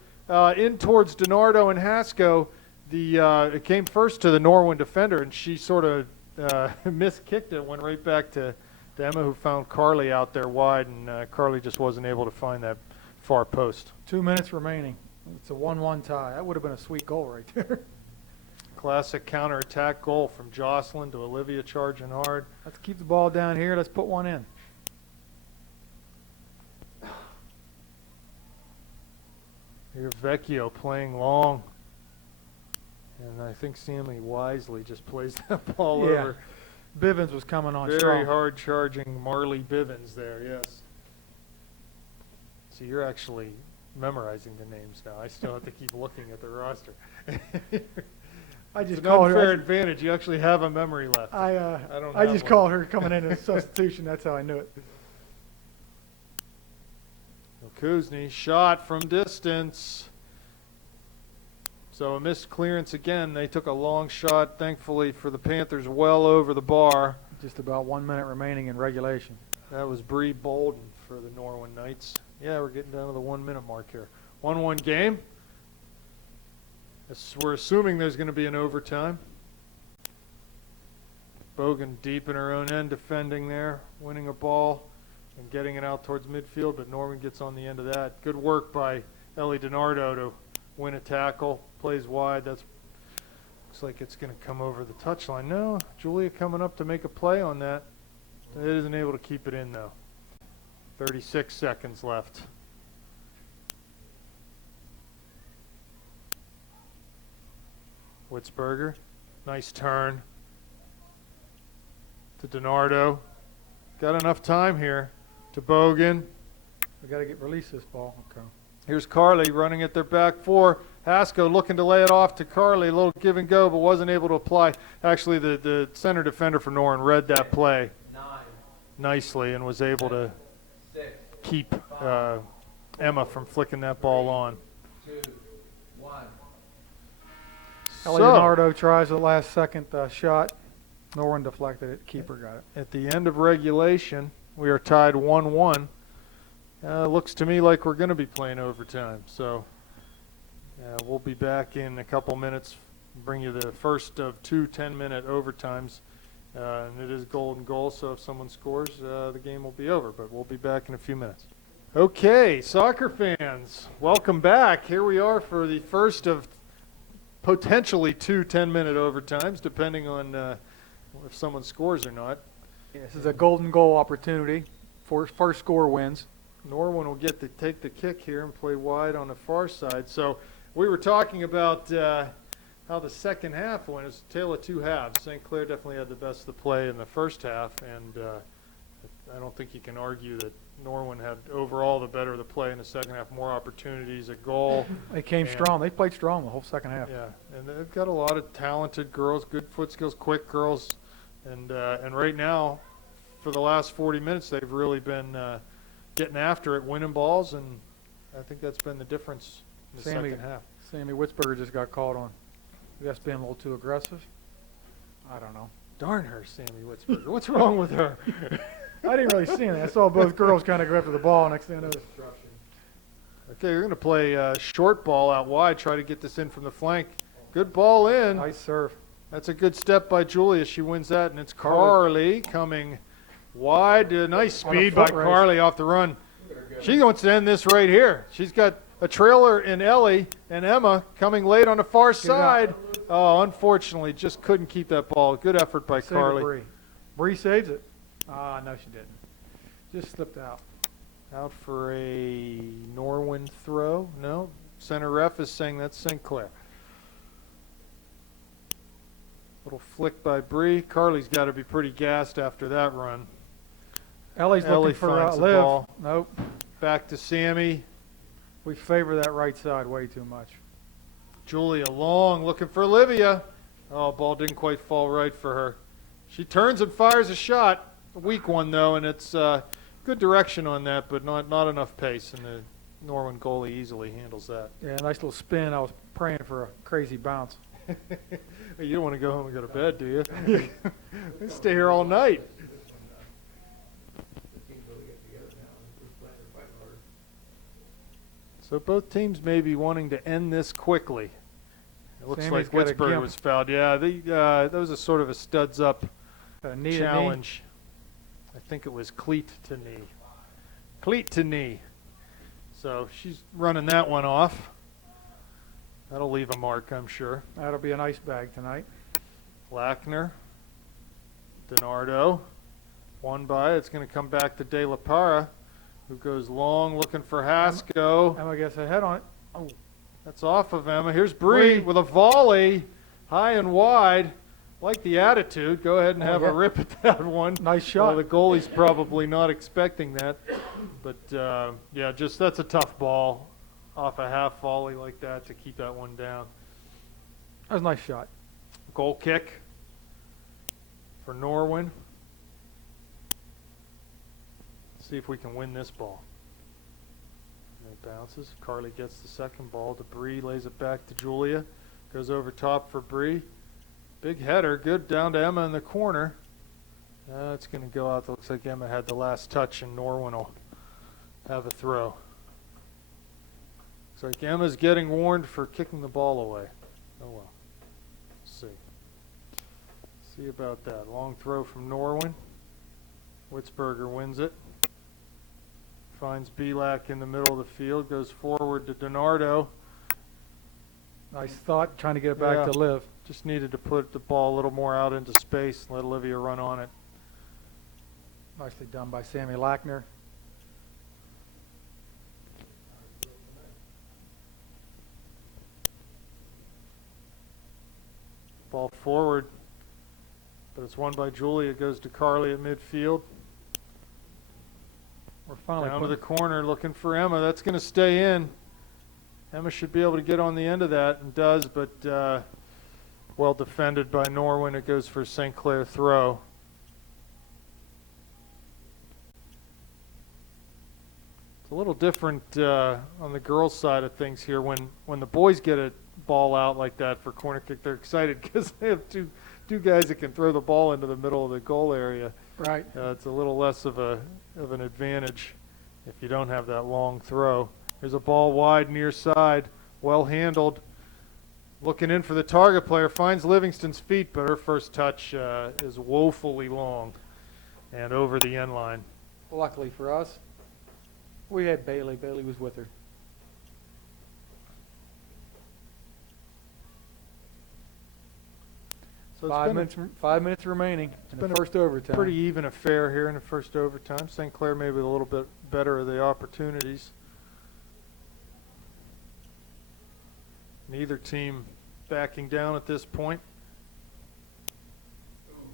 in towards DiNardo and Haskell. It came first to the Norwin defender, and she sort of miskicked it. Went right back to Emma, who found Carly out there wide, and Carly just wasn't able to find that far post. 2 minutes remaining. It's a 1-1 tie. That would have been a sweet goal right there. Classic counterattack goal from Jocelyn to Olivia charging hard. Let's keep the ball down here. Let's put one in. Here Vecchio playing long. And I think Sammy wisely just plays that ball Yeah. over. Bivens was coming on Very strong. hard charging Marley Bivens there, yes. So you're actually memorizing the names now. I still have to keep looking at the roster. I It's just an called unfair her. advantage. You actually have a memory left. I don't I have just one. called her coming in as a substitution. That's how I knew it. Kuzney shot from distance. So a missed clearance again. They took a long shot, thankfully, for the Panthers well over the bar. Just about 1 minute remaining in regulation. That was Bree Bolden for the Norwin Knights. Yeah, we're getting down to the 1 minute mark here. 1-1 game. We're assuming there's going to be an overtime. Bogan deep in her own end defending there, winning a ball and getting it out towards midfield, but Norwin gets on the end of that. Good work by Ellie DiNardo to win a tackle. Plays wide. Looks like it's going to come over the touchline. No, Julia coming up to make a play on that. It isn't able to keep it in, though. 36 seconds left. Witzberger. Nice turn to DiNardo. Got enough time here to Bogan. We got to release this ball. Okay. Here's Carly running at their back four. Haskell looking to lay it off to Carly. A little give and go, but wasn't able to apply. Actually, the center defender for Norwin read that play 9, nicely and was able to 6, keep Emma from flicking that ball on. Ellie Leonardo tries the last second shot. Norwin deflected it. Keeper got it. At the end of regulation, we are tied 1-1. Looks to me like we're going to be playing overtime. So we'll be back in a couple minutes. Bring you the first of 2 10-minute overtimes. And it is golden goal, so if someone scores, the game will be over. But we'll be back in a few minutes. Okay, soccer fans, welcome back. Here we are for the first of potentially 2 10-minute overtimes, depending on if someone scores or not. Yeah, this is a golden goal opportunity. First score wins. Norwin will get to take the kick here and play wide on the far side. So we were talking about how the second half went. It's a tale of two halves. St. Clair definitely had the best of the play in the first half, and I don't think you can argue that Norwin had overall the better of the play in the second half, more opportunities, a goal. They came strong. They played strong the whole second half. Yeah, and they've got a lot of talented girls, good foot skills, quick girls, and right now, for the last 40 minutes, they've really been getting after it, winning balls, and I think that's been the difference in the second half. Sammy Witzberger just got called on. That's being a little too aggressive. I don't know. Darn her, Sammy Witzberger. What's wrong with her? I didn't really see it. I saw both girls kind of go after the ball. Next thing I know, Okay, you're going to play short ball out wide, try to get this in from the flank. Good ball in. nice serve. That's a good step by Julia. She wins that, and it's Carly coming wide. Nice speed by foot race. Carly off the run. She wants to end this right here. She's got a trailer in Ellie and Emma coming late on the far side. Oh, unfortunately, just couldn't keep that ball. Good effort by Carly. Bree saves it. No, she didn't. Just slipped out. Out for a Norwin throw. No, center ref is saying that's St. Clair. Little flick by Bree. Carly's got to be pretty gassed after that run. Ellie's Ellie looking for finds the Liv. ball. Nope. Back to Sammy. We favor that right side way too much. Julia long looking for Olivia. Oh, ball didn't quite fall right for her. She turns and fires a shot. A weak one, though, and it's good direction on that, but not enough pace, and the Norwin goalie easily handles that. Yeah, nice little spin. I was praying for a crazy bounce. You don't want to go home and go to bed, do you? Stay here all night. So both teams may be wanting to end this quickly. It looks Sammy's like got a Witzberger gimp. was fouled. Yeah, that was a sort of a studs up Knee to challenge. I think it was cleat to knee. Cleat to knee. So she's running that one off. That'll leave a mark, I'm sure. knee. That'll be an ice bag tonight. Lackner. DiNardo. One by. It's going to come back to De La Parra, who goes long looking for Hasko. Emma gets a head on it. That's off of Emma. Here's Bree with a volley, high and wide. Like the attitude. Go ahead and have a rip at that one. Nice shot. Well, the goalie's probably not expecting that. But, yeah, just that's a tough ball off a half volley like that to keep that one down. That was a nice shot. Goal kick for Norwin. See if we can win this ball. And it bounces. Carly gets the second ball to Bree, lays it back to Julia. Goes over top for Bree. Big header, good down to Emma in the corner. It's going to go out. Looks like Emma had the last touch, and Norwin will have a throw. Looks like Emma's getting warned for kicking the ball away. Oh well. Let's see about that. Long throw from Norwin. Witzberger wins it. Finds Belak in the middle of the field. Goes forward to DiNardo. Nice thought, trying to get it back to Liv. Just needed to put the ball a little more out into space and let Olivia run on it. Nicely done by Sammy Lackner. Ball forward, but it's won by Julia. Goes to Carly at midfield. We're finally Down to the corner looking for Emma. That's going to stay in. Emma should be able to get on the end of that, and does, but well defended by Norwin. It goes for St. Clair throw. It's a little different on the girls' side of things here. When the boys get a ball out like that for corner kick. They're excited because they have two guys that can throw the ball into the middle of the goal area. Right. It's a little less of an advantage if you don't have that long throw. Here's a ball wide near side, well handled. Looking in for the target player, finds Livingston's feet, but her first touch is woefully long and over the end line. Luckily for us, we had Bailey. Bailey was with her. So it's 5 minutes remaining in the first overtime. pretty even affair here in the first overtime. St. Clair maybe a little bit better of the opportunities. Neither team backing down at this point.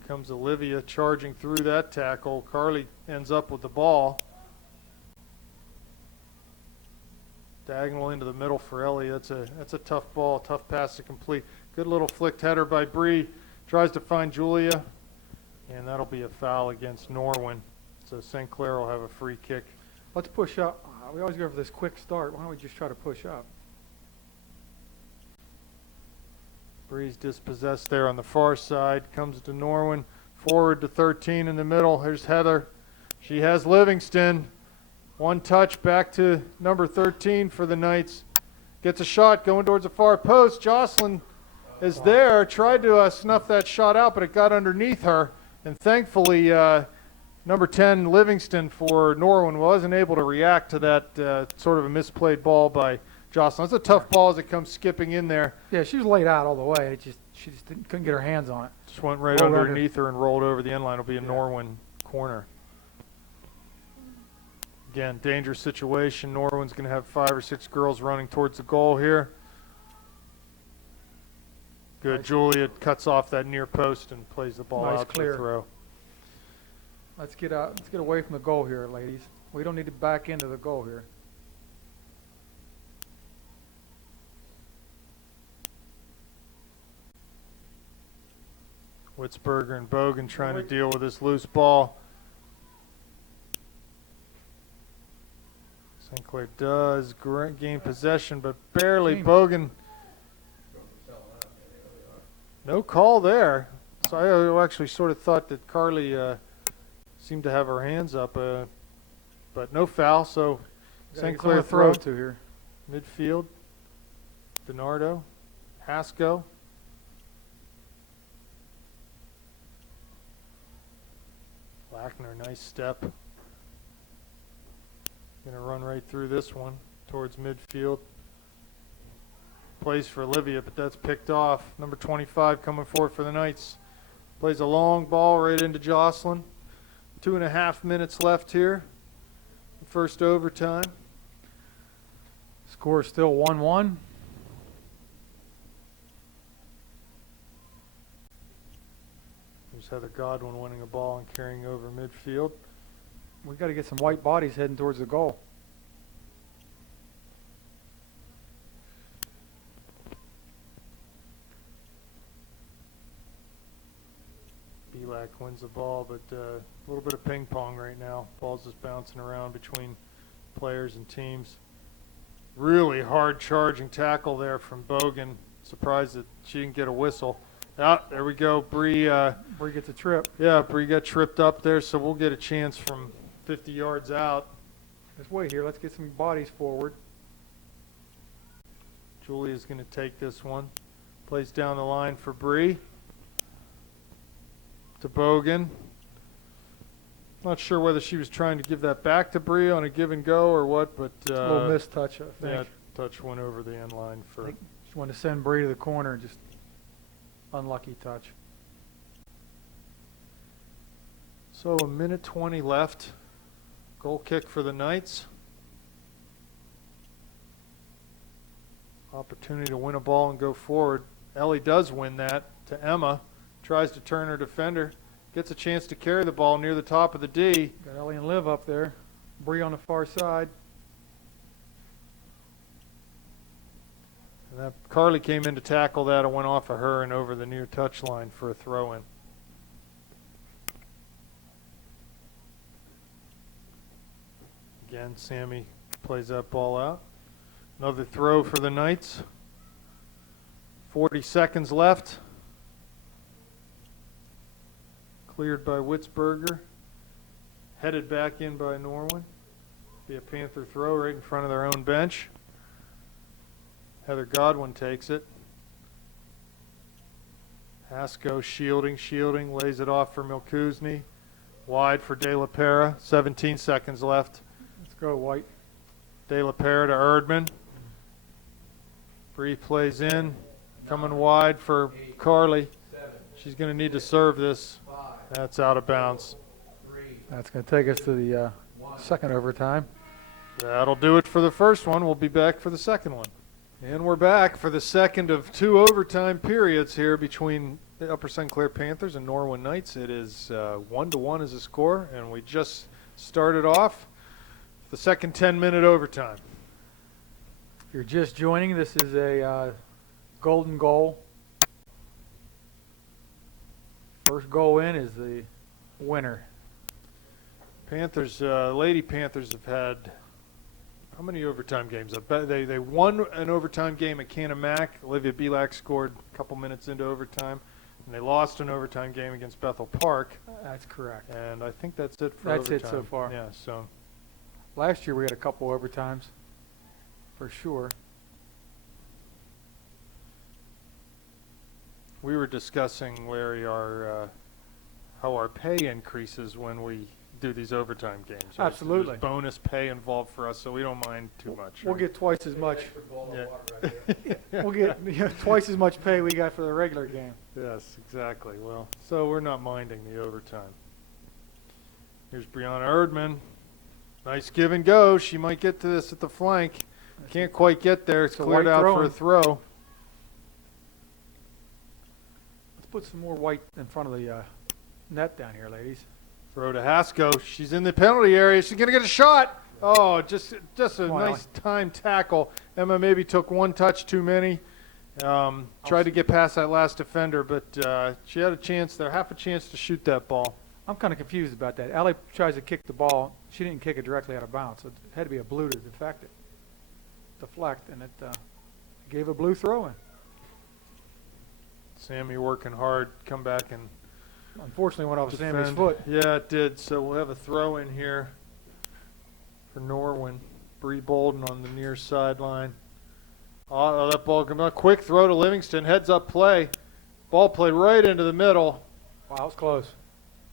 Comes Olivia charging through that tackle. Carly ends up with the ball. Diagonal into the middle for Ellie. That's a tough ball, tough pass to complete. Good little flicked header by Bree. Tries to find Julia, and that'll be a foul against Norwin. So St. Clair will have a free kick. Let's push up. We always go for this quick start. Why don't we just try to push up? Bree's dispossessed there on the far side. Comes to Norwin. Forward to 13 in the middle. Here's Heather. She has Livingston. One touch back to number 13 for the Knights. Gets a shot going towards the far post. Jocelyn is there. Tried to snuff that shot out, but it got underneath her. And thankfully, number 10 Livingston for Norwin wasn't able to react to that sort of a misplayed ball by Jocelyn. It's a tough ball as it comes skipping in there. Yeah, she was laid out all the way. She just couldn't get her hands on it. Just went right Rolled underneath her and rolled over the end line. It'll be a Norwin corner. Again, dangerous situation. Norwin's going to have 5 or 6 girls running towards the goal here. Good. Nice. Julia cuts off that near post and plays the ball Nice out clear. to throw. Let's get out. Let's get away from the goal here, ladies. We don't need to back into the goal here. Witzberger and Bogan trying to deal with this loose ball. St. Clair does gain possession, but barely. Bogan. No call there. So I actually sort of thought that Carly seemed to have her hands up, but no foul. So St. Clair throw to here. midfield. DiNardo, Hasco. Lackner, nice step. Gonna run right through this one towards midfield. Plays for Olivia, but that's picked off. Number 25 coming forward for the Knights. Plays a long ball right into Jocelyn. 2.5 minutes left here. First overtime. Score is still 1-1. There's Heather Godwin winning a ball and carrying over midfield. We got to get some white bodies heading towards the goal. Belak wins the ball, but a little bit of ping pong right now. Ball's just bouncing around between players and teams. Really hard charging tackle there from Bogan. Surprised that she didn't get a whistle. Ah, there we go. Bree gets a trip. Yeah, Bree got tripped up there, so we'll get a chance from 50 yards out. Let's wait here. Let's get some bodies forward. Julia's going to take this one. Plays down the line for Bree. To Bogan. Not sure whether she was trying to give that back to Bree on a give and go or what, but A little missed touch, I think. yeah, touch went over the end line I for. think she wanted to send Bree to the corner. Just unlucky touch. So 1:20 left. Goal kick for the Knights. Opportunity to win a ball and go forward. Ellie does win that to Emma. Tries to turn her defender. Gets a chance to carry the ball near the top of the D. Got Ellie and Liv up there. Bree on the far side. And that Carly came in to tackle that and went off of her and over the near touch line for a throw-in. Again, Sammy plays that ball out. Another throw for the Knights. 40 seconds left. Cleared by Witzberger. Headed back in by Norwin. Be a Panther throw right in front of their own bench. Heather Godwin takes it. Hasko shielding, lays it off for Milkuzny. Wide for De La Pera. 17 seconds left. Let's go, White. De La Pera to Erdman. Bree plays in. Coming wide for Carly. She's going to need to serve this. That's out of bounds. That's going to take us to the second overtime. That'll do it for the first one. We'll be back for the second one. And we're back for the second of 2 overtime periods here between the Upper St. Clair Panthers and Norwin Knights. It is 1-1 as a score, and we just started off the second 10-minute overtime. If you're just joining, this is a golden goal. First goal in is the winner. Panthers, Lady Panthers have had how many overtime games? I bet they won an overtime game at Canamac. Olivia Belak scored a couple minutes into overtime, and they lost an overtime game against Bethel Park. That's correct. And I think that's it for That's overtime. it so far. Yeah, so Last year we had a couple overtimes, for sure. we were discussing, Larry, how our pay increases when we do these overtime games. Right? Absolutely. There's bonus pay involved for us, so we don't mind too much. We'll right? get twice as much. Yeah. We'll get twice as much pay we got for the regular game. Yes, exactly. Well, so we're not minding the overtime. Here's Brianna Erdman. Nice give and go. She might get to this at the flank. Can't quite get there. It's It's a cleared white out for throw-in. a throw. Let's put some more white in front of the net down here, ladies. Throw to Hasko. She's in the penalty area. She's going to get a shot. Oh, just a Come on, nice time tackle. Emma maybe took one touch too many. Tried to get past that last defender, but she had a chance there, half a chance to shoot that ball. I'm kind of confused about that. Allie tries to kick the ball. She didn't kick it directly out of bounds, so it had to be a blue to deflect, and it gave a blue throw in. Sammy working hard, come back and Unfortunately, went off defend. Sammy's foot. Yeah, it did. So we'll have a throw in here for Norwin. Bree Bolden on the near sideline. Oh, that ball come out. Quick throw to Livingston. Heads up play. Ball played right into the middle. Wow, that was close.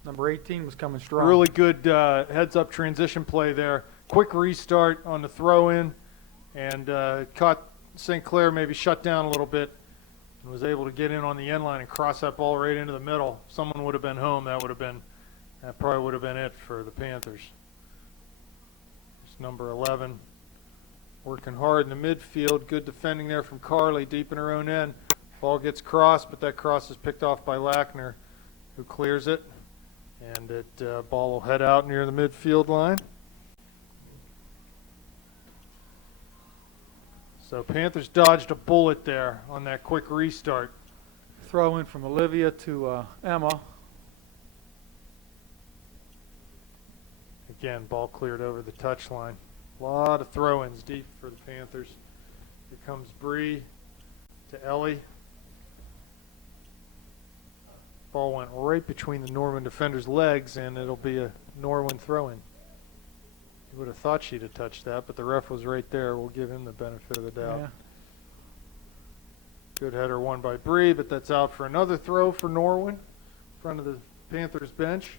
Number 18 was coming strong. Really good heads up transition play there. Quick restart on the throw in, and caught St. Clair maybe shut down a little bit. And was able to get in on the end line and cross that ball right into the middle. Someone would have been home. That probably would have been it for the Panthers. It's number 11, working hard in the midfield. Good defending there from Carly, deep in her own end. Ball gets crossed, but that cross is picked off by Lackner, who clears it, and it ball will head out near the midfield line. So Panthers dodged a bullet there on that quick restart. Throw in from Olivia to Emma. Again, ball cleared over the touchline. A lot of throw-ins deep for the Panthers. Here comes Bree to Ellie. Ball went right between the Norwin defender's legs, and it'll be a Norwin throw-in. You would have thought she'd have touched that, but the ref was right there. We'll give him the benefit of the doubt. Yeah. Good header won by Bree, but that's out for another throw for Norwin in front of the Panthers bench.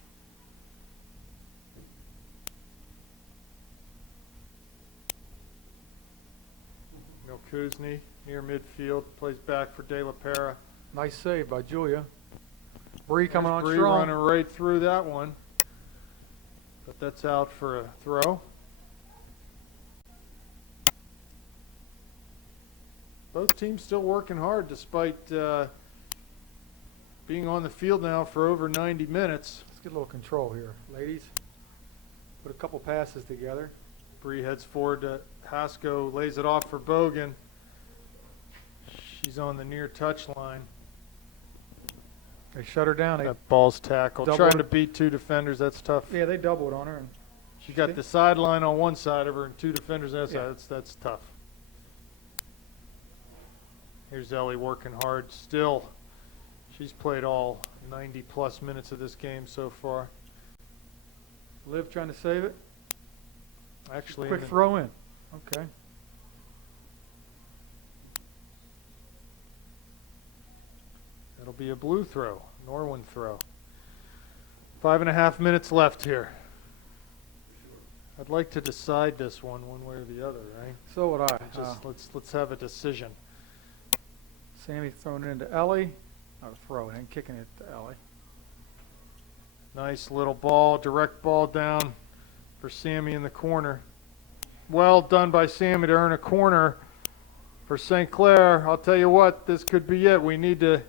Milkuzny near midfield, plays back for De La Pera. Nice save by Julia. Bree coming on Bree strong. running right through that one. But that's out for a throw. Both teams still working hard despite being on the field now for over 90 minutes. Let's get a little control here, ladies. Put a couple passes together. Bree heads forward to Hasko, lays it off for Bogan. She's on the near touch line. They shut her down. They, That ball's tackled. Double Trying it. to beat two defenders, that's tough. yeah, they doubled on her. And She got the sideline on one side of her and two defenders on the other Yeah. side. That's tough. Here's Ellie working hard still. She's played all 90-plus minutes of this game so far. Liv trying to save it. Actually, Quick throw in. Okay. that'll be a blue throw, Norwin throw. 5.5 minutes left here. I'd like to decide this one way or the other, right? So would I. Just let's have a decision. Sammy throwing it into Ellie. Not throwing it, kicking it to Ellie. Nice little ball, direct ball down for Sammy in the corner. Well done by Sammy to earn a corner for St. Clair. I'll tell you what, this could be it. We need to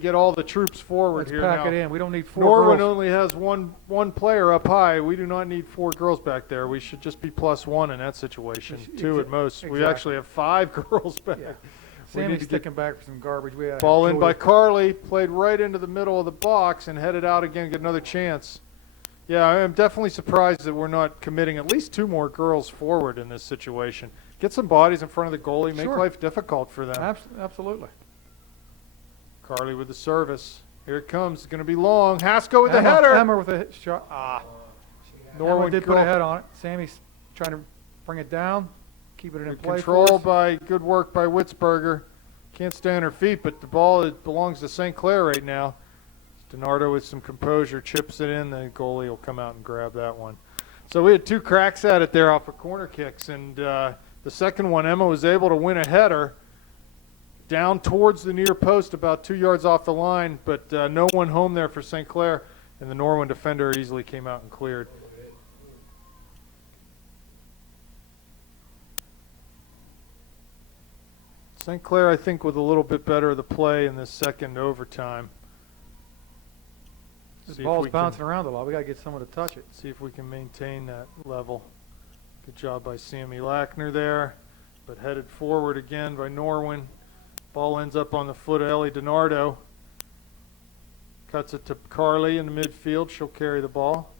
get all the troops forward Let's here pack now. it in. We don't need 4 Norwin girls. only has one player up high. We do not need 4 girls back there. We should just be +1 in that situation. 2 at most. We exactly. actually have 5 girls back. Yeah. We need Sammy's to get sticking back for some garbage. We had ball in by Carly, played right into the middle of the box and headed out again, get another chance. Yeah, I'm definitely surprised that we're not committing at least 2 more girls forward in this situation. Get some bodies in front of the goalie, make Sure. life difficult for them. Absolutely. Carly with the service. Here it comes. It's going to be long. Haskell with the Emma, header. Emma with a hit shot. Norwin Norwin did put a head on it. Sammy's trying to bring it down, keep it in Good play. control for us. by good work by Witzberger. Can't stay on her feet, but the ball belongs to St. Clair right now. DiNardo with some composure chips it in. The goalie will come out and grab that one. So we had 2 cracks at it there off of corner kicks, and the second one, Emma was able to win a header down towards the near post about 2 yards off the line, but no one home there for St. Clair, and the Norwin defender easily came out and cleared. St. Clair, I think, with a little bit better of the play in this second overtime. This See if ball's we bouncing can- around a lot. We got to get someone to touch it. See if we can maintain that level. Good job by Sammy Lackner there, but headed forward again by Norwin. Ball ends up on the foot of Ellie DiNardo. Cuts it to Carly in the midfield. She'll carry the ball.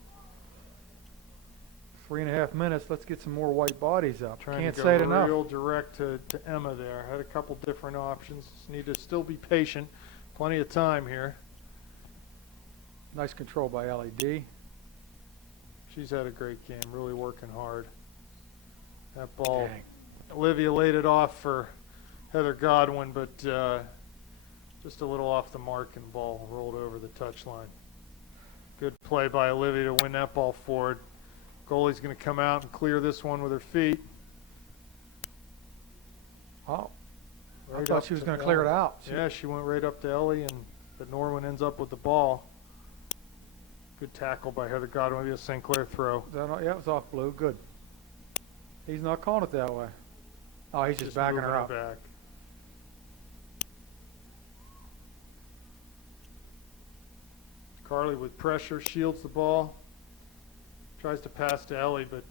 3.5 minutes. Let's get some more white bodies up. Trying Can't to say it go enough. real direct to Emma there. Had a couple different options. Just need to still be patient. Plenty of time here. Nice control by LED. She's had a great game, really working hard. That ball, Dang. Olivia laid it off for Heather Godwin, but just a little off the mark and the ball rolled over the touchline. Good play by Olivia to win that ball forward. Goalie's going to come out and clear this one with her feet. Oh, I Right thought up she was to going to clear it Ellie. out. Yeah, she went right up to Ellie, but Norwin ends up with the ball. Good tackle by Heather Godwin. Maybe a St. Clair throw. Yeah, it was off blue. Good. He's not calling it that way. Oh, he's just backing moving her up. back. Carly with pressure shields the ball. Tries to pass to Ellie, but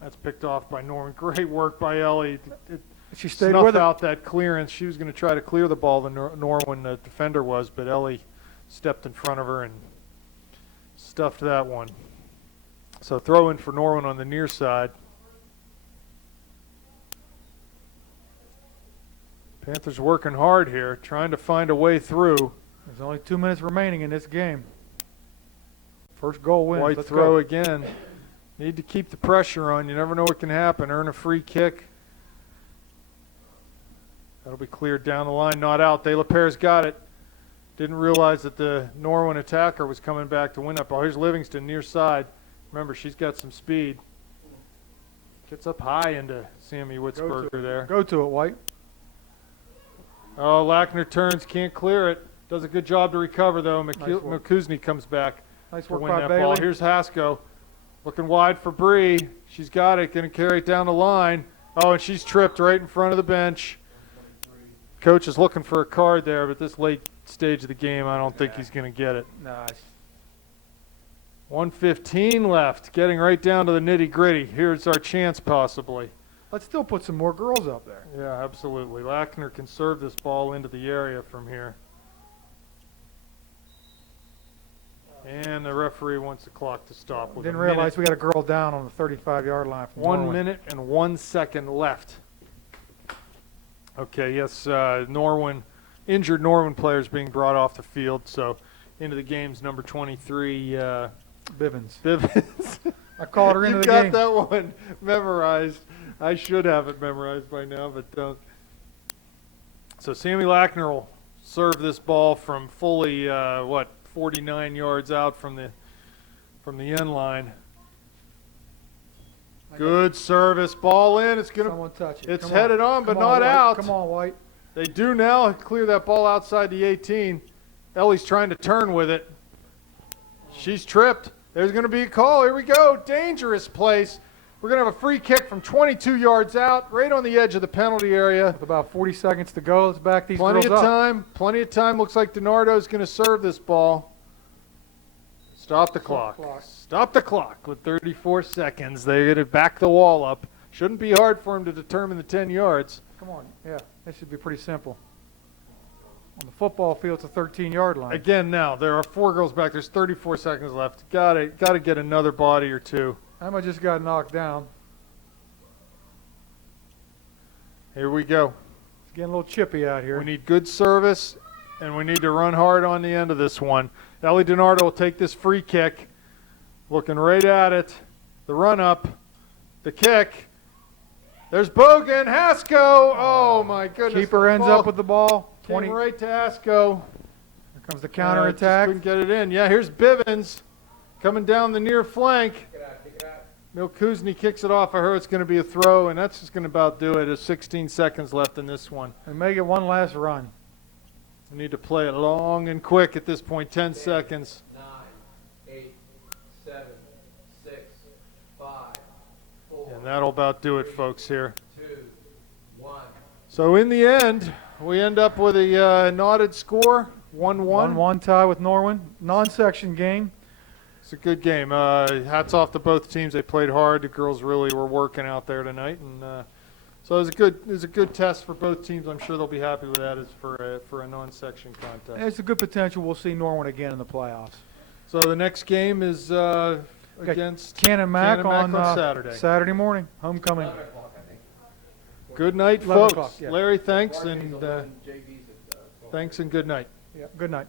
that's picked off by Norman. Great work by Ellie. It She stayed snuffed with it. out that clearance. She was going to try to clear the ball, the Norwin defender was, but Ellie stepped in front of her and stuffed that one. So throw in for Norwin on the near side. Panthers working hard here, trying to find a way through. There's only 2 minutes remaining in this game. First goal wins. White Let's throw go. again. Need to keep the pressure on. You never know what can happen. Earn a free kick. That'll be cleared down the line, not out. De La Pere's got it. Didn't realize that the Norwin attacker was coming back to win that ball. Here's Livingston near side. Remember, she's got some speed. Gets up high into Sammy Witzberger there. Go to it, White. Oh, Lackner turns, can't clear it. Does a good job to recover, though. Nice work. McCusney comes back Nice to work win by that ball. Bailey. Here's Haskell. Looking wide for Bree. She's got it. Going to carry it down the line. Oh, and she's tripped right in front of the bench. Coach is looking for a card there, but this late stage of the game, I don't think he's going to get it. Nice. 1:15 left. Getting right down to the nitty-gritty. Here's our chance, possibly. Let's still put some more girls up there. Yeah, absolutely. Lackner can serve this ball into the area from here. And the referee wants the clock to stop. With Didn't a realize minute, we got a girl down on the 35-yard line. From 1 Norwin. minute and 1 second left. Okay, yes, Norwin, injured Norwin players being brought off the field. So into the game's number 23, Bivens. Bivens. I called her into You the got game. that one memorized. I should have it memorized by now, but don't. So Sammy Lackner will serve this ball from fully 49 yards out from the end line. Good service, ball in. It's gonna. Someone touch it. It's Come headed on, but Come not White. out. Come on, White. They do now clear that ball outside the 18. Ellie's trying to turn with it. She's tripped. There's going to be a call. Here we go. Dangerous place. We're going to have a free kick from 22 yards out, right on the edge of the penalty area. With about 40 seconds to go, let's back these Plenty girls of up. time. Plenty of time. Looks like DiNardo's going to serve this ball. Stop the clock. Stop the clock with 34 seconds. They're going to back the wall up. Shouldn't be hard for him to determine the 10 yards. Come on. Yeah, this should be pretty simple. On the football field, it's a 13-yard line. Again, now there are 4 girls back. There's 34 seconds left. Got to get another body or two. Emma just got knocked down. Here we go. It's getting a little chippy out here. We need good service, and we need to run hard on the end of this one. Ellie DiNardo will take this free kick, looking right at it. The run up, the kick. There's Bogan, Hasko. Oh my goodness! Keeper ends up with the ball. Came 20. right to Hasko. Here comes the Just counterattack. couldn't get it in. Yeah, here's Bivens coming down the near flank. Milkuzni kicks it off. I heard it's going to be a throw, and that's just going to about do it. There's 16 seconds left in this one. And make it one last run. We need to play it long and quick at this point. 10 seconds. 9, 8, 7, 6, 5, 4, And that'll about do it, folks, here. 2, 1. So in the end, we end up with a knotted score, 1-1. 1-1 tie with Norwin. Non-section game. It's a good game. Hats off to both teams. They played hard. The girls really were working out there tonight, and so it was a good test for both teams. I'm sure they'll be happy with that as for a non-section contest. It's a good potential. We'll see Norwin again in the playoffs. So the next game is against Cannon Mac Cannon Mac on Saturday. Saturday morning. Homecoming. 11 o'clock, I think. Good night, 11 folks. o'clock, yeah. Larry, thanks, Varsity's and 11, JV's at 12. thanks and good night. Yeah. Good night.